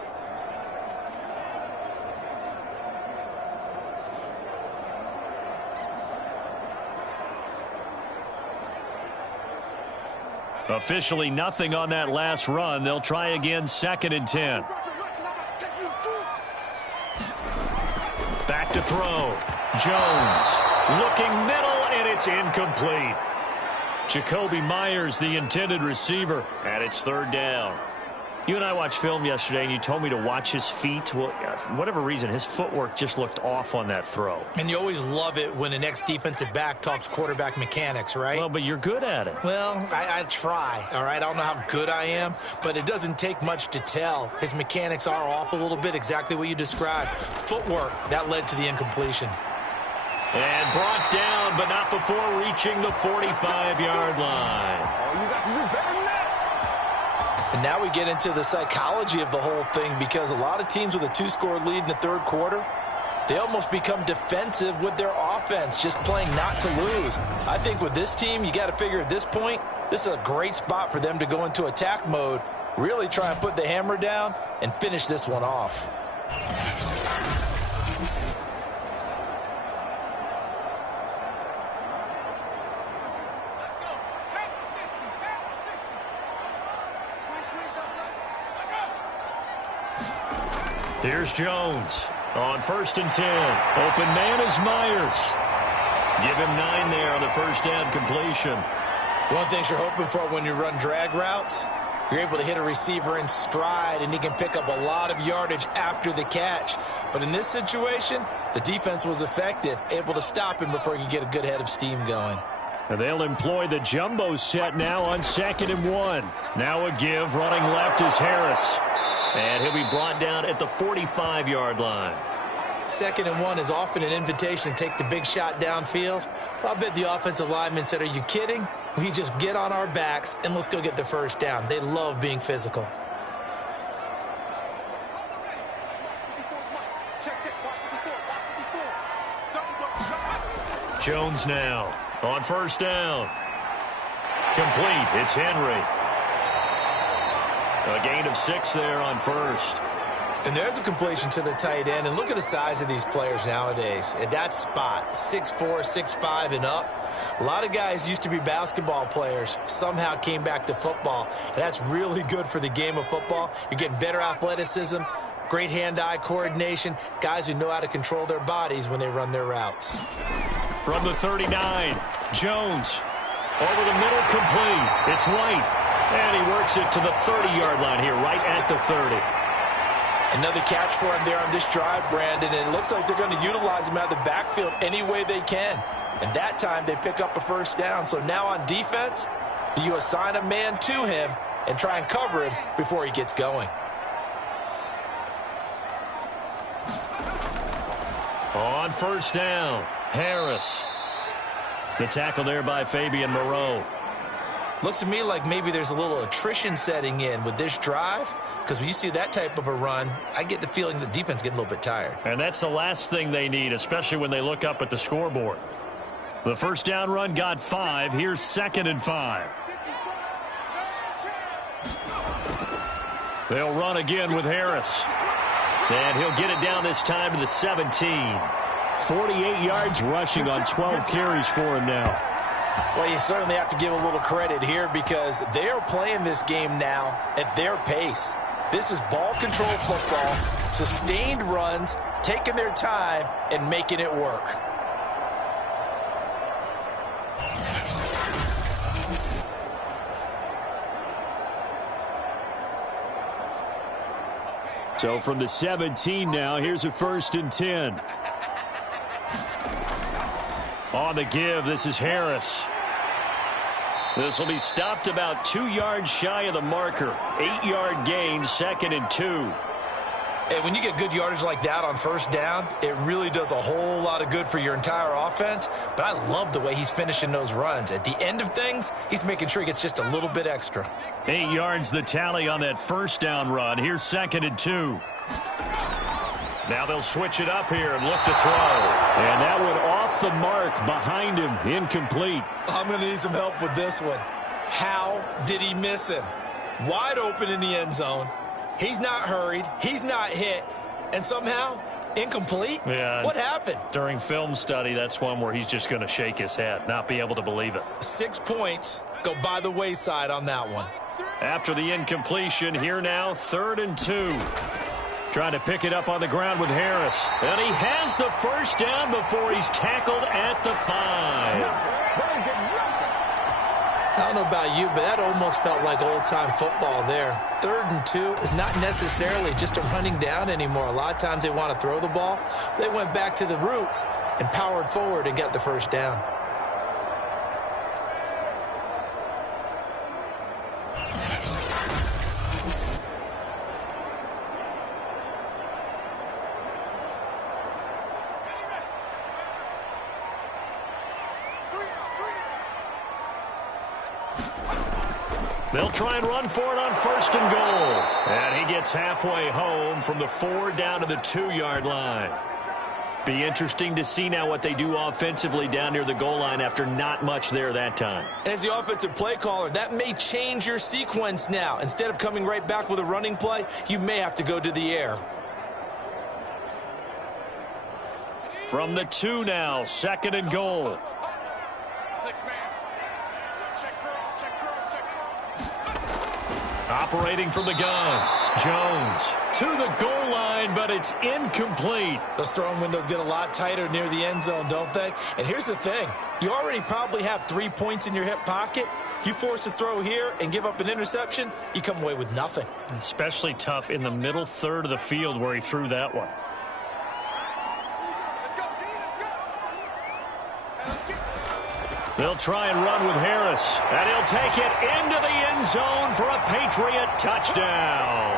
Officially nothing on that last run. They'll try again, 2nd and 10. Back to throw. Jones looking middle, and it's incomplete. Jacoby Myers, the intended receiver, and it's 3rd down. You and I watched film yesterday, and you told me to watch his feet. Well, for whatever reason, his footwork just looked off on that throw. And you always love it when an ex-defensive back talks quarterback mechanics, right? Well, but you're good at it. Well, I try, all right? I don't know how good I am, but it doesn't take much to tell. His mechanics are off a little bit, exactly what you described. Footwork, that led to the incompletion. And brought down, but not before reaching the 45-yard line. Oh, you got to do better than that. And now we get into the psychology of the whole thing because a lot of teams with a 2-score lead in the 3rd quarter, they almost become defensive with their offense, just playing not to lose. I think with this team, you got to figure at this point, this is a great spot for them to go into attack mode, really try and put the hammer down and finish this one off. Here's Jones on 1st and 10. Open man is Myers. Give him 9 there on the first down completion. One thing you're hoping for when you run drag routes, you're able to hit a receiver in stride, and he can pick up a lot of yardage after the catch. But in this situation, the defense was effective, able to stop him before he could get a good head of steam going. And they'll employ the jumbo set now on 2nd and 1. Now a give. Running left is Harris. And he'll be brought down at the 45-yard line. 2nd and 1 is often an invitation to take the big shot downfield. I bet the offensive lineman said, are you kidding? We just get on our backs and let's go get the first down. They love being physical. Jones now on first down. Complete. It's Henry. A gain of 6 there on first. And there's a completion to the tight end. And look at the size of these players nowadays. At that spot, 6'4", 6'5", and up. A lot of guys used to be basketball players, somehow came back to football. And that's really good for the game of football. You're getting better athleticism, great hand-eye coordination, guys who know how to control their bodies when they run their routes. From the 39, Jones. Over the middle, complete. It's White. And he works it to the 30-yard line here, right at the 30. Another catch for him there on this drive, Brandon, and it looks like they're going to utilize him out of the backfield any way they can. And that time they pick up a first down. So now on defense, do you assign a man to him and try and cover him before he gets going? On first down, Harris. The tackle there by Fabian Moreau. Looks to me like maybe there's a little attrition setting in with this drive, because when you see that type of a run, I get the feeling the defense getting a little bit tired. And that's the last thing they need, especially when they look up at the scoreboard. The first down run got 5. Here's 2nd and 5. They'll run again with Harris. And he'll get it down this time to the 17. 48 yards rushing on 12 carries for him now. Well, you certainly have to give a little credit here because they are playing this game now at their pace. This is ball control football, sustained runs, taking their time, and making it work. So from the 17 now, here's a 1st and 10. On the give, this is Harris. This will be stopped about 2 yards shy of the marker. 8-yard gain, 2nd and 2. And when you get good yardage like that on first down, it really does a whole lot of good for your entire offense. But I love the way he's finishing those runs. At the end of things, he's making sure he gets just a little bit extra. 8 yards the tally on that first down run. Here's 2nd and 2. Now they'll switch it up here and look to throw. And that one off the mark behind him. Incomplete. I'm going to need some help with this one. How did he miss him? Wide open in the end zone. He's not hurried. He's not hit. And somehow, incomplete? Yeah. What happened? During film study, that's one where he's just going to shake his head, not be able to believe it. 6 points go by the wayside on that one. After the incompletion, here now, 3rd and 2. Trying to pick it up on the ground with Harris. And he has the first down before he's tackled at the 5. I don't know about you, but that almost felt like old-time football there. 3rd and 2 is not necessarily just a running down anymore. A lot of times they want to throw the ball. They went back to the roots and powered forward and got the first down. They'll try and run for it on 1st and goal. And he gets halfway home from the 4 down to the 2-yard line. Be interesting to see now what they do offensively down near the goal line after not much there that time. As the offensive play caller, that may change your sequence now. Instead of coming right back with a running play, you may have to go to the air. From the 2 now, 2nd and goal. 6-man. Check curls, check curls, check curls. Operating from the gun, Jones to the goal line, but it's incomplete. Those throwing windows get a lot tighter near the end zone, don't they? And here's the thing. You already probably have 3 points in your hip pocket. You force a throw here and give up an interception, you come away with nothing. Especially tough in the middle 3rd of the field where he threw that one. Let's go, D, let's go. And let's get They'll try and run with Harris, and he'll take it into the end zone for a Patriot touchdown.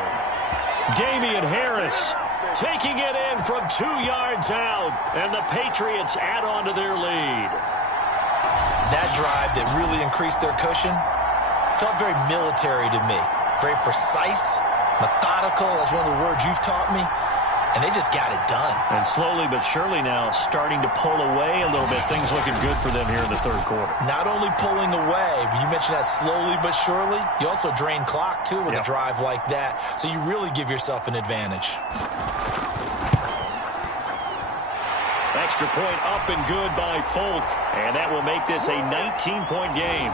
Damian Harris taking it in from 2 yards out, and the Patriots add on to their lead. That drive that really increased their cushion felt very military to me. Very precise, methodical, that's one of the words you've taught me. and they just got it done. And slowly but surely now starting to pull away a little bit. Things looking good for them here in the third quarter. Not only pulling away, but you mentioned that slowly but surely. You also drain clock, too, with a drive like that. So you really give yourself an advantage. Extra point up and good by Folk. And that will make this a 19-point game.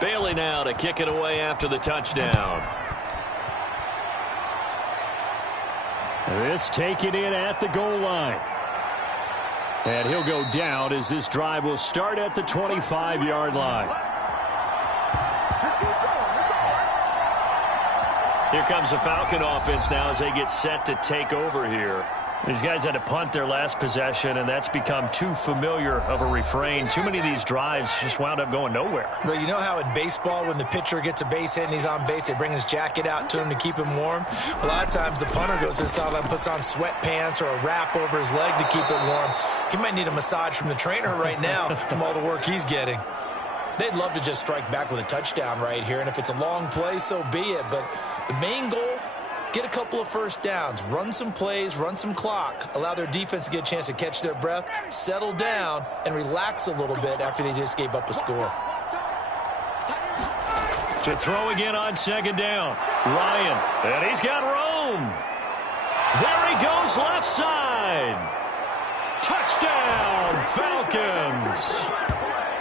Bailey now to kick it away after the touchdown. This taken in at the goal line. And he'll go down as this drive will start at the 25-yard line. Here comes the Falcon offense now as they get set to take over here. These guys had to punt their last possession, and that's become too familiar of a refrain. Too many of these drives just wound up going nowhere. Well, you know how in baseball when the pitcher gets a base hit and he's on base, they bring his jacket out to him to keep him warm? A lot of times the punter goes to the sideline, puts on sweatpants or a wrap over his leg to keep it warm. He might need a massage from the trainer right now from all the work he's getting. They'd love to just strike back with a touchdown right here, and if it's a long play, so be it. But the main goal, get a couple of first downs, run some plays, run some clock, allow their defense to get a chance to catch their breath, settle down, and relax a little bit after they just gave up a score. To throw again on second down. Ryan, and he's got Rome. There he goes left side. Touchdown, Falcons.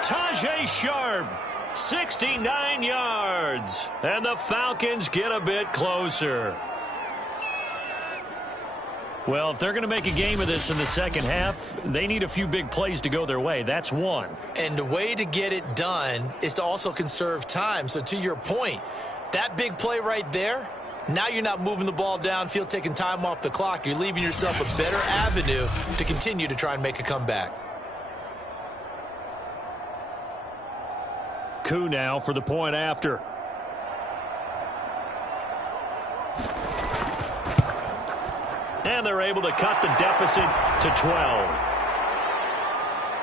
Tajay Sharp, 69 yards. And the Falcons get a bit closer. Well, if they're going to make a game of this in the second half, they need a few big plays to go their way. That's one. And the way to get it done is to also conserve time. So to your point, that big play right there, now you're not moving the ball downfield, taking time off the clock. You're leaving yourself a better avenue to continue to try and make a comeback. Koo now for the point after. And they're able to cut the deficit to 12.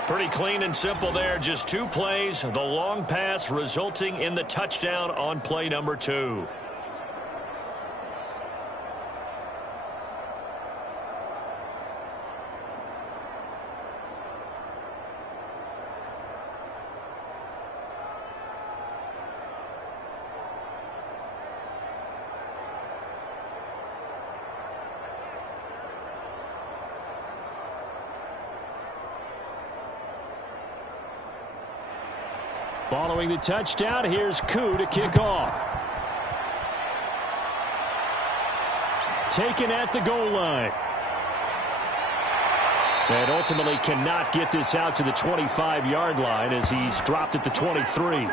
Pretty clean and simple there. Just two plays. The long pass resulting in the touchdown on play number 2. Following the touchdown, here's Koo to kick off. Taken at the goal line. And ultimately cannot get this out to the 25-yard line as he's dropped at the 23.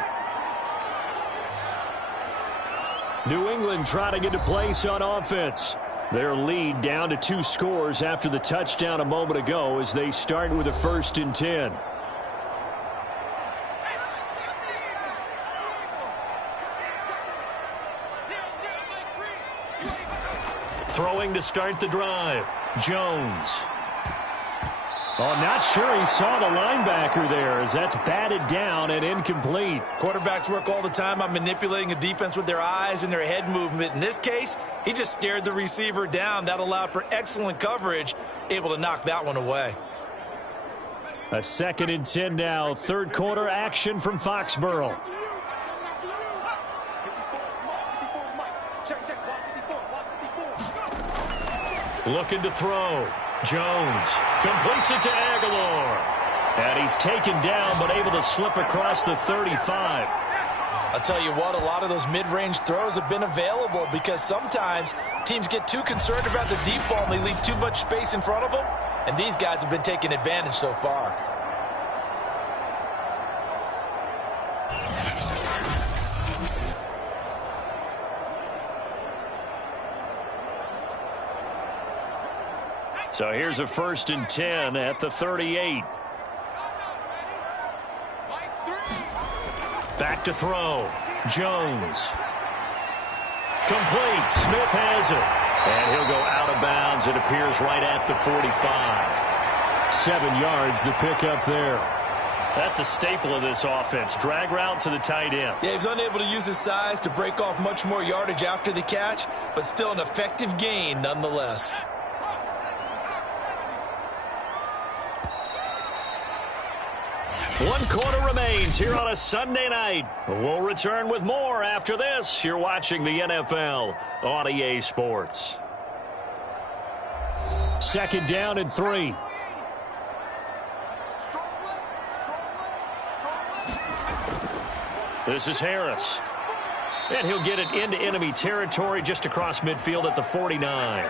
New England trying to get a place on offense. Their lead down to 2 scores after the touchdown a moment ago as they start with a 1st and 10. Throwing to start the drive. Jones. Oh, not sure he saw the linebacker there as that's batted down and incomplete. Quarterbacks work all the time on manipulating a defense with their eyes and their head movement. In this case, he just stared the receiver down. That allowed for excellent coverage, able to knock that one away. A 2nd and 10 now. Third quarter action from Foxborough. Looking to throw. Jones completes it to Aguilar. And he's taken down but able to slip across the 35. I'll tell you what, a lot of those mid-range throws have been available because sometimes teams get too concerned about the deep ball and they leave too much space in front of them. And these guys have been taking advantage so far. So here's a 1st and 10 at the 38. Back to throw. Jones. Complete. Smith has it. And he'll go out of bounds. It appears right at the 45. 7 yards, the pickup there. That's a staple of this offense. Drag route to the tight end. Yeah, he was unable to use his size to break off much more yardage after the catch, but still an effective gain nonetheless. One quarter remains here on a Sunday night. We'll return with more after this. You're watching the NFL on EA Sports. 2nd down and 3. This is Harris. And he'll get it into enemy territory just across midfield at the 49.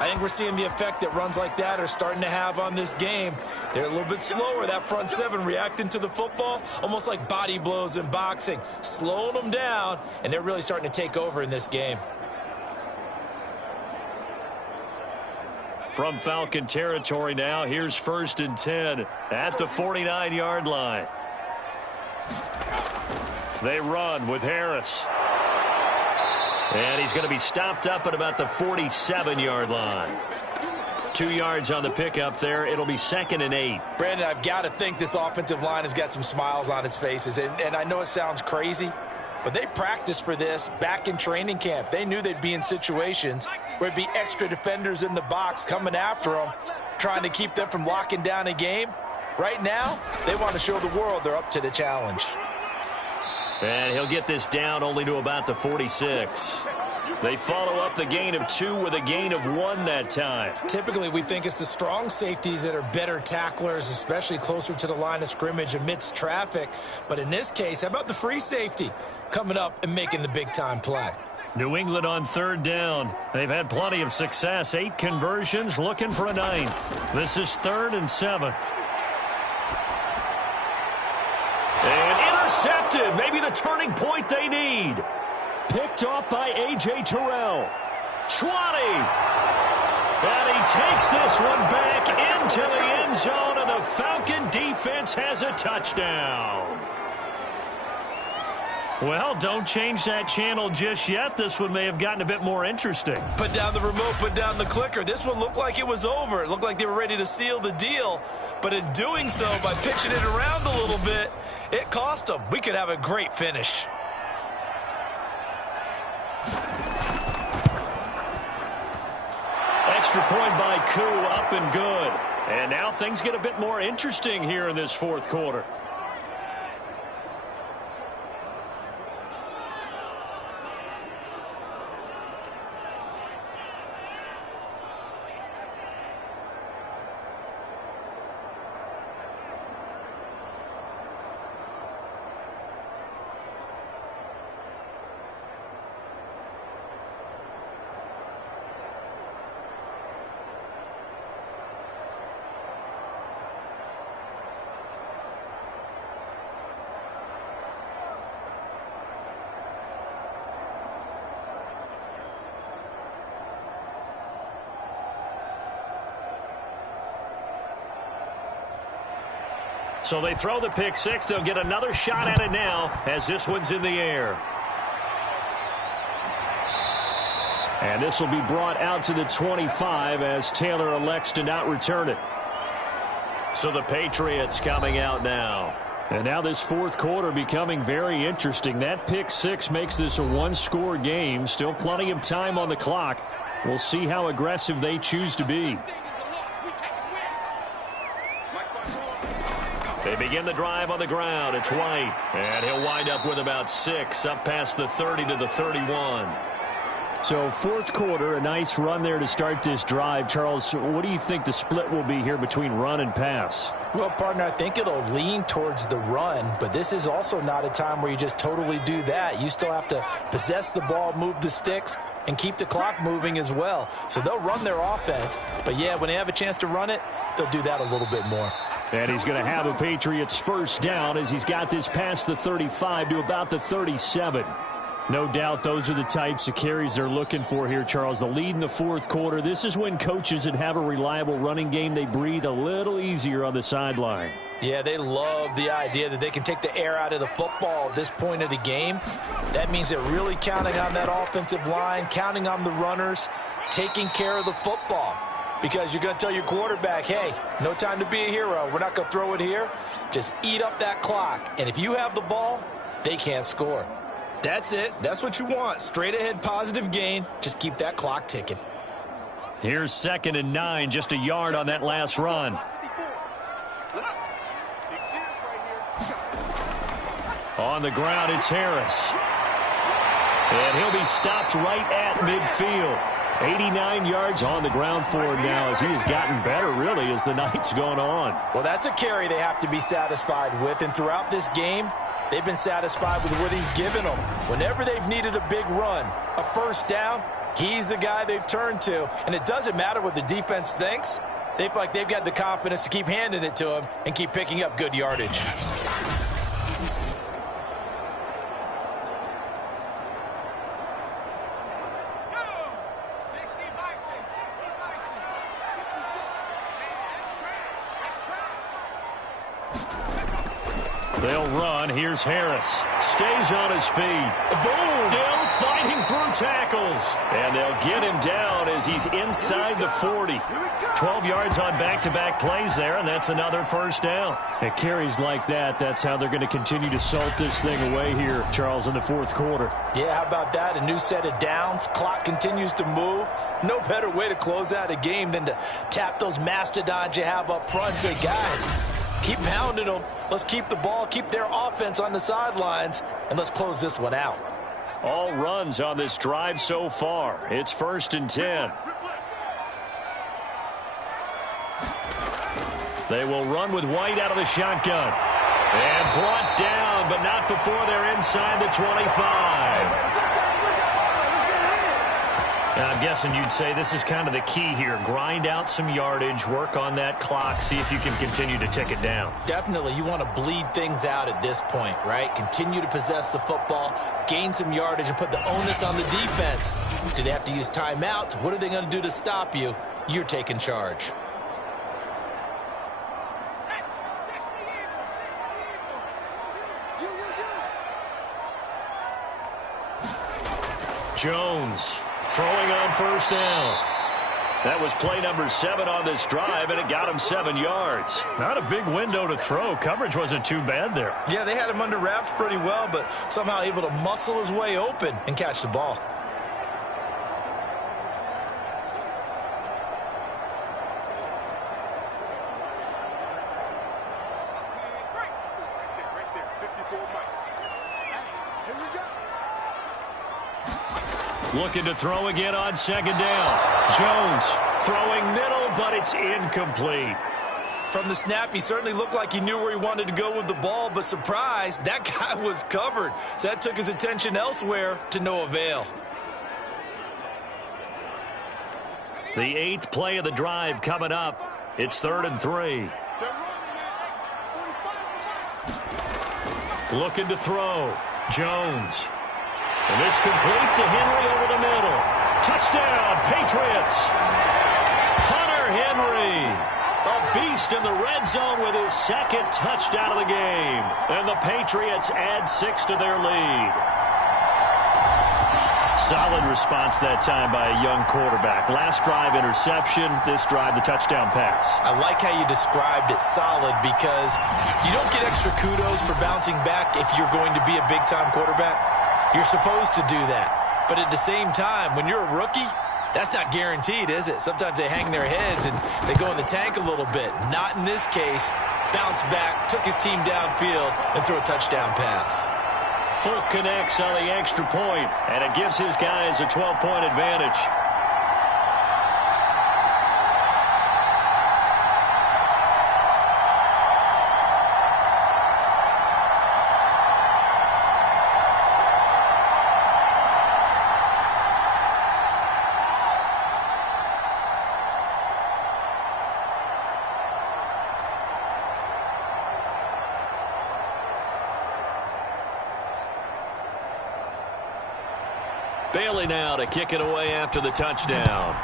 I think we're seeing the effect that runs like that are starting to have on this game. They're a little bit slower, that front 7, reacting to the football, almost like body blows in boxing, slowing them down, and they're really starting to take over in this game. From Falcon territory now, here's 1st and 10 at the 49-yard line. They run with Harris. And he's going to be stopped up at about the 47-yard line. 2 yards on the pickup there. It'll be 2nd and 8. Brandon, I've got to think this offensive line has got some smiles on its faces. And I know it sounds crazy, but they practiced for this back in training camp. They knew they'd be in situations where it'd be extra defenders in the box coming after them, trying to keep them from locking down a game. Right now, they want to show the world they're up to the challenge. And he'll get this down only to about the 46. They follow up the gain of 2 with a gain of 1 that time. Typically, we think it's the strong safeties that are better tacklers, especially closer to the line of scrimmage amidst traffic. But in this case, how about the free safety coming up and making the big-time play? New England on 3rd down. They've had plenty of success. 8 conversions, looking for a 9th. This is 3rd and 7. And intercepted. Maybe the turning point they need. Picked off by A.J. Terrell. 20. And he takes this one back into the end zone, and the Falcon defense has a touchdown. Well, don't change that channel just yet. This one may have gotten a bit more interesting. Put down the remote, put down the clicker. This one looked like it was over. It looked like they were ready to seal the deal. But in doing so, by pitching it around a little bit, it cost them. We could have a great finish. Extra point by Koo, up and good. And now things get a bit more interesting here in this 4th quarter. So they throw the pick 6. They'll get another shot at it now as this one's in the air. And this will be brought out to the 25 as Taylor elects to not return it. So the Patriots coming out now. And now this 4th quarter becoming very interesting. That pick 6 makes this a 1-score game. Still plenty of time on the clock. We'll see how aggressive they choose to be. They begin the drive on the ground. It's White. And he'll wind up with about 6 up past the 30 to the 31. So 4th quarter, a nice run there to start this drive. Charles, what do you think the split will be here between run and pass? Well, partner, I think it'll lean towards the run, but this is also not a time where you just totally do that. You still have to possess the ball, move the sticks, and keep the clock moving as well. So they'll run their offense, but yeah, when they have a chance to run it, they'll do that a little bit more. And he's going to have a Patriots 1st down as he's got this past the 35 to about the 37. No doubt those are the types of carries they're looking for here, Charles. The lead in the fourth quarter. This is when coaches that have a reliable running game, they breathe a little easier on the sideline. Yeah, they love the idea that they can take the air out of the football at this point of the game. That means they're really counting on that offensive line, counting on the runners, taking care of the football. Because you're going to tell your quarterback, hey, no time to be a hero. We're not going to throw it here. Just eat up that clock. And if you have the ball, they can't score. That's it. That's what you want. Straight ahead positive gain. Just keep that clock ticking. Here's 2nd and 9, just a yard on that last run. On the ground, it's Harris. And he'll be stopped right at midfield. 89 yards on the ground for him now as he has gotten better, really, as the night's going on. Well, that's a carry they have to be satisfied with. And throughout this game, they've been satisfied with what he's given them. Whenever they've needed a big run, a first down, he's the guy they've turned to. And it doesn't matter what the defense thinks. They feel like they've got the confidence to keep handing it to him and keep picking up good yardage. They'll run. Here's Harris. Stays on his feet. Boom! Still fighting through tackles. And they'll get him down as he's inside the 40. 12 yards on back-to-back plays there, and that's another first down. At carries like that, that's how they're going to continue to salt this thing away here, Charles, in the fourth quarter. Yeah, how about that? A new set of downs. Clock continues to move. No better way to close out a game than to tap those mastodons you have up front and say, guys, keep pounding them. Let's keep the ball, keep their offense on the sidelines, and let's close this one out. All runs on this drive so far. It's 1st and 10. They will run with White out of the shotgun. And brought down, but not before they're inside the 25. Now, I'm guessing you'd say this is kind of the key here. Grind out some yardage, work on that clock, see if you can continue to tick it down. Definitely, you want to bleed things out at this point, right? Continue to possess the football, gain some yardage, and put the onus on the defense. Do they have to use timeouts? What are they going to do to stop you? You're taking charge. Jones throwing on first down. That was play number 7 on this drive, and it got him 7 yards. Not a big window to throw. Coverage wasn't too bad there. Yeah, they had him under wraps pretty well, but somehow able to muscle his way open and catch the ball. Looking to throw again on 2nd down. Jones throwing middle, but it's incomplete. From the snap, he certainly looked like he knew where he wanted to go with the ball, but surprise, that guy was covered. So that took his attention elsewhere to no avail. The 8th play of the drive coming up. It's 3rd and 3. Looking to throw. Jones. And this complete to Henry over the middle. Touchdown, Patriots. Hunter Henry, a beast in the red zone with his 2nd touchdown of the game. And the Patriots add 6 to their lead. Solid response that time by a young quarterback. Last drive, interception. This drive, the touchdown pass. I like how you described it, solid, because you don't get extra kudos for bouncing back if you're going to be a big-time quarterback. You're supposed to do that. But at the same time, when you're a rookie, that's not guaranteed, is it? Sometimes they hang their heads and they go in the tank a little bit. Not in this case. Bounce back, took his team downfield, and threw a touchdown pass. Fulk connects on the extra point, and it gives his guys a 12-point advantage. Bailey now to kick it away after the touchdown.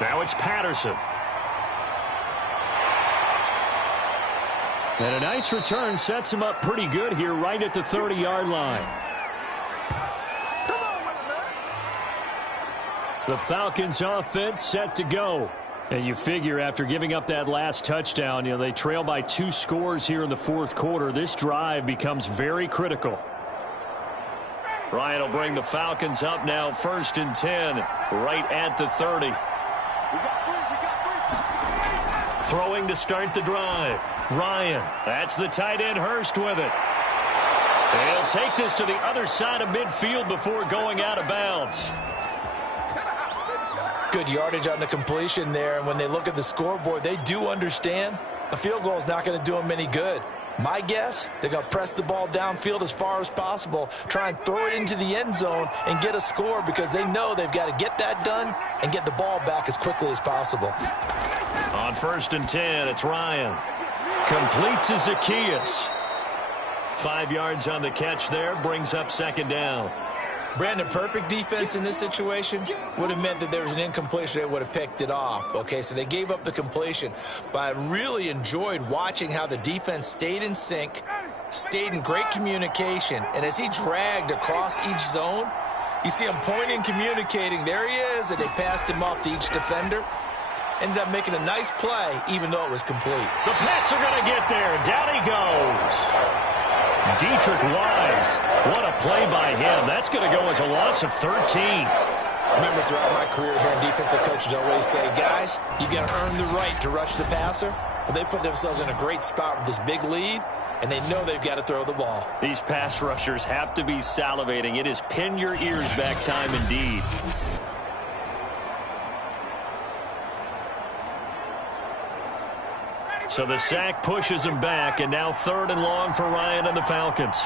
Now it's Patterson. And a nice return sets him up pretty good here right at the 30-yard line. The Falcons offense set to go. And you figure after giving up that last touchdown, they trail by 2 scores here in the fourth quarter. This drive becomes very critical. Ryan will bring the Falcons up now 1st and 10 right at the 30. Throwing to start the drive. Ryan, that's the tight end Hurst with it. And he'll take this to the other side of midfield before going out of bounds. Good yardage on the completion there, and when they look at the scoreboard, they do understand a field goal is not going to do them any good. My guess, they're going to press the ball downfield as far as possible, try and throw it into the end zone and get a score because they know they've got to get that done and get the ball back as quickly as possible. On 1st and 10, it's Ryan. Complete to Zacchaeus. 5 yards on the catch there, brings up 2nd down. Brandon, perfect defense in this situation would have meant that there was an incompletion. They would have picked it off. Okay, so they gave up the completion. But I really enjoyed watching how the defense stayed in sync, stayed in great communication. And as he dragged across each zone, you see him pointing, communicating. There he is, and they passed him off to each defender. Ended up making a nice play, even though it was complete. The Pats are going to get there. Down he goes. Dietrich Wise, what a play by him. That's going to go as a loss of 13. Remember, throughout my career here in defensive coaches always say, guys, you got to earn the right to rush the passer. Well, they put themselves in a great spot with this big lead, and they know they've got to throw the ball. These pass rushers have to be salivating. It is pin your ears back time indeed. So the sack pushes him back, and now 3rd and long for Ryan and the Falcons.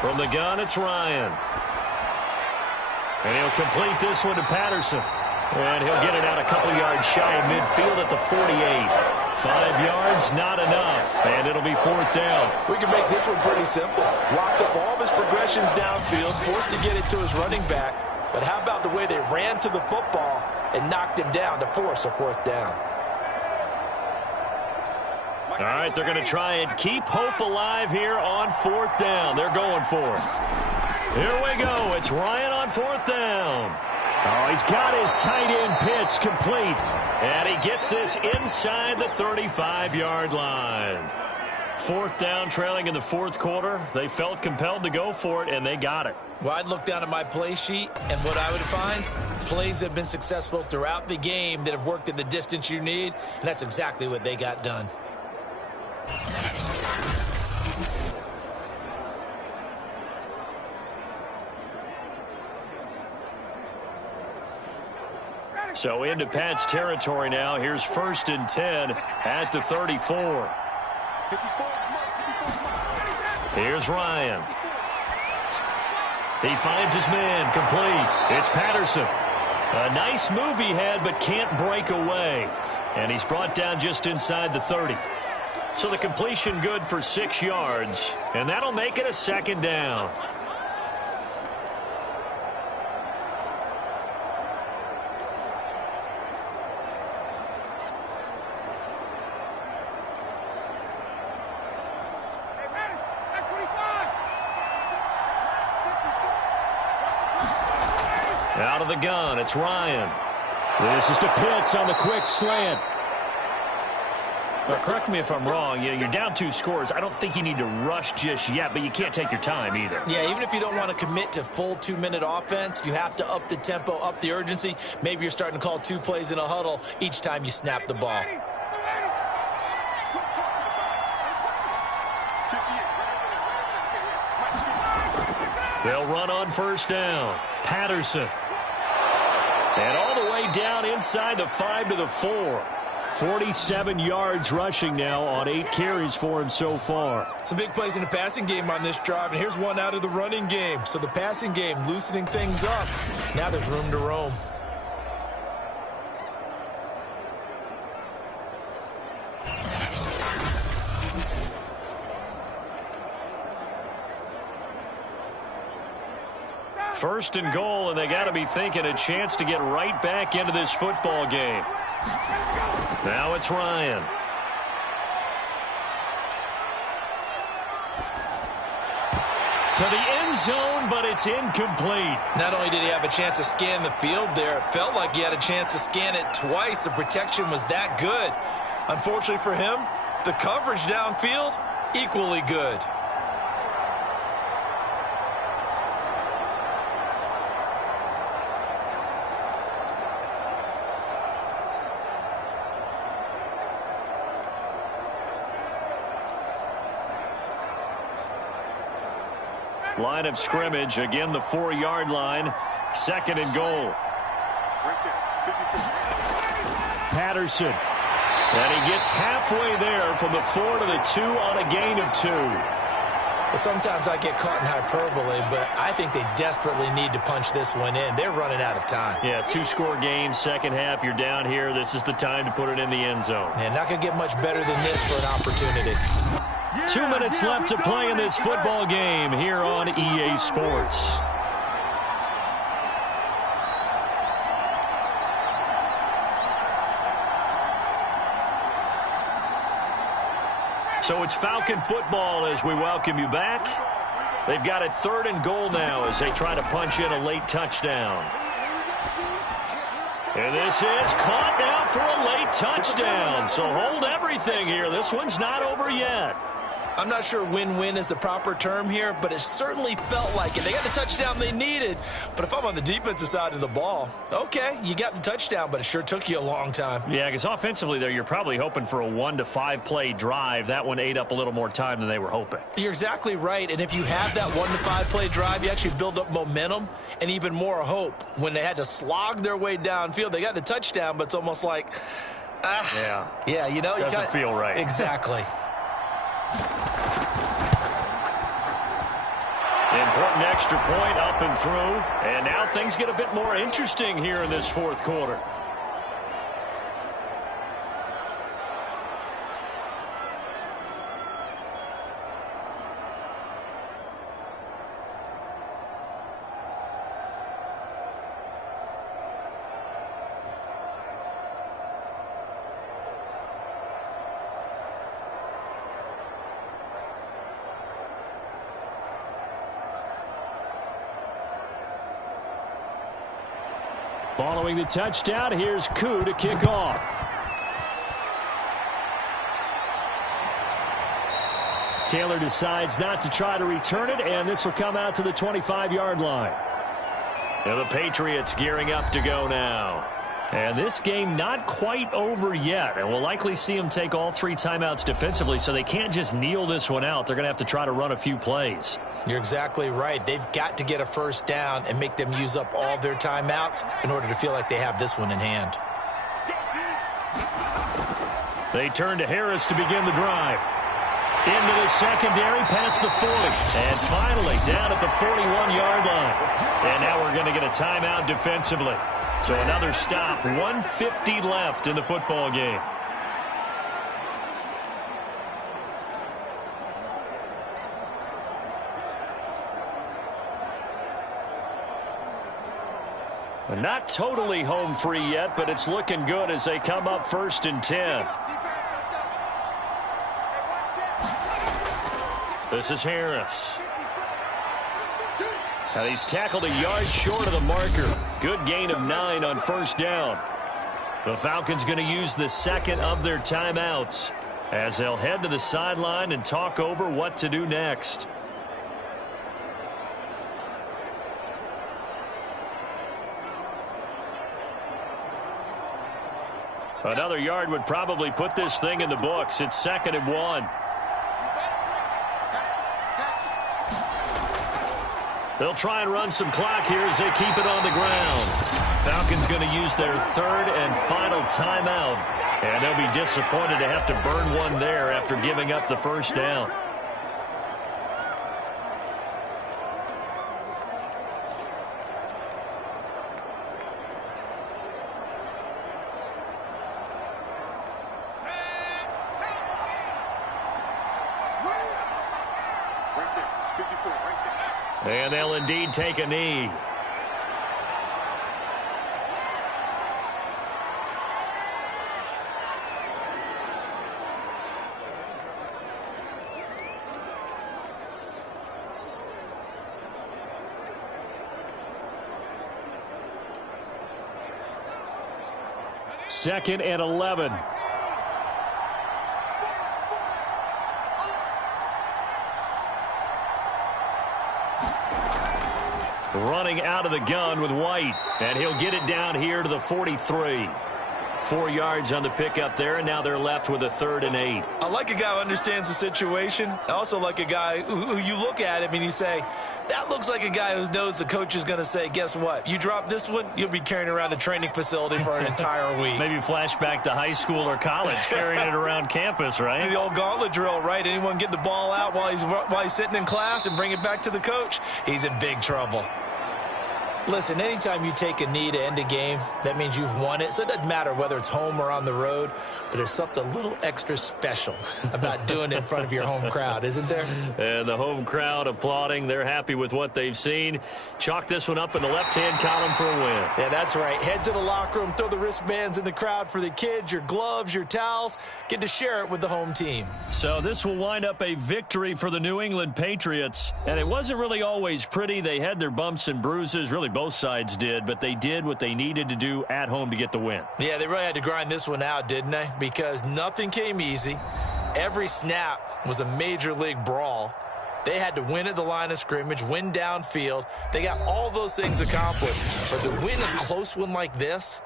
From the gun, it's Ryan. And he'll complete this one to Patterson. And he'll get it out a couple yards shy of midfield at the 48. 5 yards, not enough. And it'll be 4th down. We can make this one pretty simple. Locked up all of his progressions downfield, forced to get it to his running back. But how about the way they ran to the football and knocked him down to force a 4th down? All right, they're going to try and keep hope alive here on 4th down. They're going for it. Here we go. It's Ryan on 4th down. Oh, he's got his tight end pitch complete. And he gets this inside the 35-yard line. 4th down, trailing in the 4th quarter. They felt compelled to go for it, and they got it. Well, I'd look down at my play sheet, and what I would find, plays that have been successful throughout the game that have worked at the distance you need, and that's exactly what they got done. So into Pat's territory now. Here's 1st and 10 at the 34. Here's Ryan. He finds his man, complete. It's Patterson. A nice move he had, but can't break away. And he's brought down just inside the 30. So the completion good for 6 yards, and that'll make it a 2nd down. Out of the gun, it's Ryan. This is to Pitts on the quick slant. Now, correct me if I'm wrong. You're down 2 scores. I don't think you need to rush just yet, but you can't take your time either. Yeah, even if you don't want to commit to full 2-minute offense, you have to up the tempo, up the urgency. Maybe you're starting to call 2 plays in a huddle each time you snap the ball. They'll run on 1st down. Patterson. And all the way down inside the 5 to the 4. 47 yards rushing now on 8 carries for him so far. Some big plays in the passing game on this drive, and here's one out of the running game. So the passing game loosening things up. Now there's room to roam. First and goal, and they got to be thinking a chance to get right back into this football game. Now it's Ryan. To the end zone, but it's incomplete. Not only did he have a chance to scan the field there, it felt like he had a chance to scan it twice. The protection was that good. Unfortunately for him, the coverage downfield, equally good. Line of scrimmage, again the 4-yard line. Second and goal. Patterson. And he gets halfway there from the 4 to the 2 on a gain of 2. Well, sometimes I get caught in hyperbole, but I think they desperately need to punch this one in. They're running out of time. Yeah, 2-score game, second half, you're down here. This is the time to put it in the end zone. And not going to get much better than this for an opportunity. 2 minutes left to play in this football game here on EA Sports. So it's Falcon football as we welcome you back. They've got it 3rd and goal now as they try to punch in a late touchdown. And this is caught now for a late touchdown. So hold everything here. This one's not over yet. I'm not sure win-win is the proper term here, but it certainly felt like it. They got the touchdown they needed, but if I'm on the defensive side of the ball, okay, you got the touchdown, but it sure took you a long time. Yeah, because offensively there, you're probably hoping for a 1 to 5 play drive. That one ate up a little more time than they were hoping. You're exactly right, and if you have that 1 to 5 play drive, you actually build up momentum and even more hope. When they had to slog their way downfield, they got the touchdown, but it's almost like, yeah, you know, doesn't feel right. Exactly. Important extra point up and through. And now things get a bit more interesting here in this 4th quarter. Following the touchdown, here's Koo to kick off. Taylor decides not to try to return it, and this will come out to the 25-yard line. Now the Patriots gearing up to go now. And this game not quite over yet, and we'll likely see them take all 3 timeouts defensively, so they can't just kneel this one out. They're going to have to try to run a few plays. You're exactly right. They've got to get a first down and make them use up all their timeouts in order to feel like they have this one in hand. They turn to Harris to begin the drive. Into the secondary, past the 40. And finally, down at the 41-yard line. And now we're going to get a timeout defensively. So another stop, 1:50 left in the football game. Not totally home free yet, but it's looking good as they come up 1st and 10. This is Harris. Now he's tackled a yard short of the marker. Good gain of 9 on 1st down. The Falcons going to use the 2nd of their timeouts as they'll head to the sideline and talk over what to do next. Another yard would probably put this thing in the books. It's 2nd and 1. They'll try and run some clock here as they keep it on the ground. Falcons going to use their 3rd and final timeout. And they'll be disappointed to have to burn one there after giving up the 1st down. And they'll indeed take a knee. 2nd and 11. Running out of the gun with White, and he'll get it down here to the 43. 4 yards on the pickup there, and now they're left with a 3rd and 8. I like a guy who understands the situation. I also like a guy who you look at him and you say, that looks like a guy who knows the coach is going to say, guess what? You drop this one, you'll be carrying around the training facility for an entire week. Maybe flashback to high school or college, carrying it around campus, right? The old gauntlet drill, right? Anyone get the ball out while he's sitting in class and bring it back to the coach, he's in big trouble. Listen, anytime you take a knee to end a game, that means you've won it. So it doesn't matter whether it's home or on the road, but there's something a little extra special about doing it in front of your home crowd, isn't there? And the home crowd applauding. They're happy with what they've seen. Chalk this one up in the left-hand column for a win. Yeah, that's right. Head to the locker room, throw the wristbands in the crowd for the kids, your gloves, your towels. Get to share it with the home team. So this will wind up a victory for the New England Patriots. And it wasn't really always pretty. They had their bumps and bruises. Really, both sides did. But they did what they needed to do at home to get the win. Yeah, they really had to grind this one out, didn't they? Because nothing came easy. Every snap was a major league brawl. They had to win at the line of scrimmage, win downfield. They got all those things accomplished. But to win a close one like this,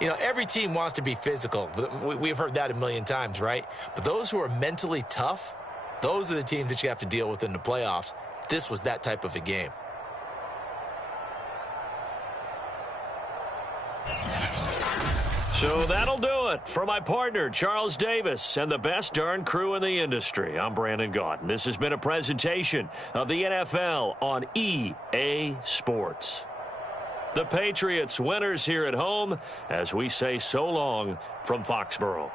you know, every team wants to be physical. We've heard that a million times, right? But those who are mentally tough, those are the teams that you have to deal with in the playoffs. This was that type of a game. So that'll do it for my partner, Charles Davis, and the best darn crew in the industry. I'm Brandon Gaudin. This has been a presentation of the NFL on EA Sports. The Patriots winners here at home as we say so long from Foxborough.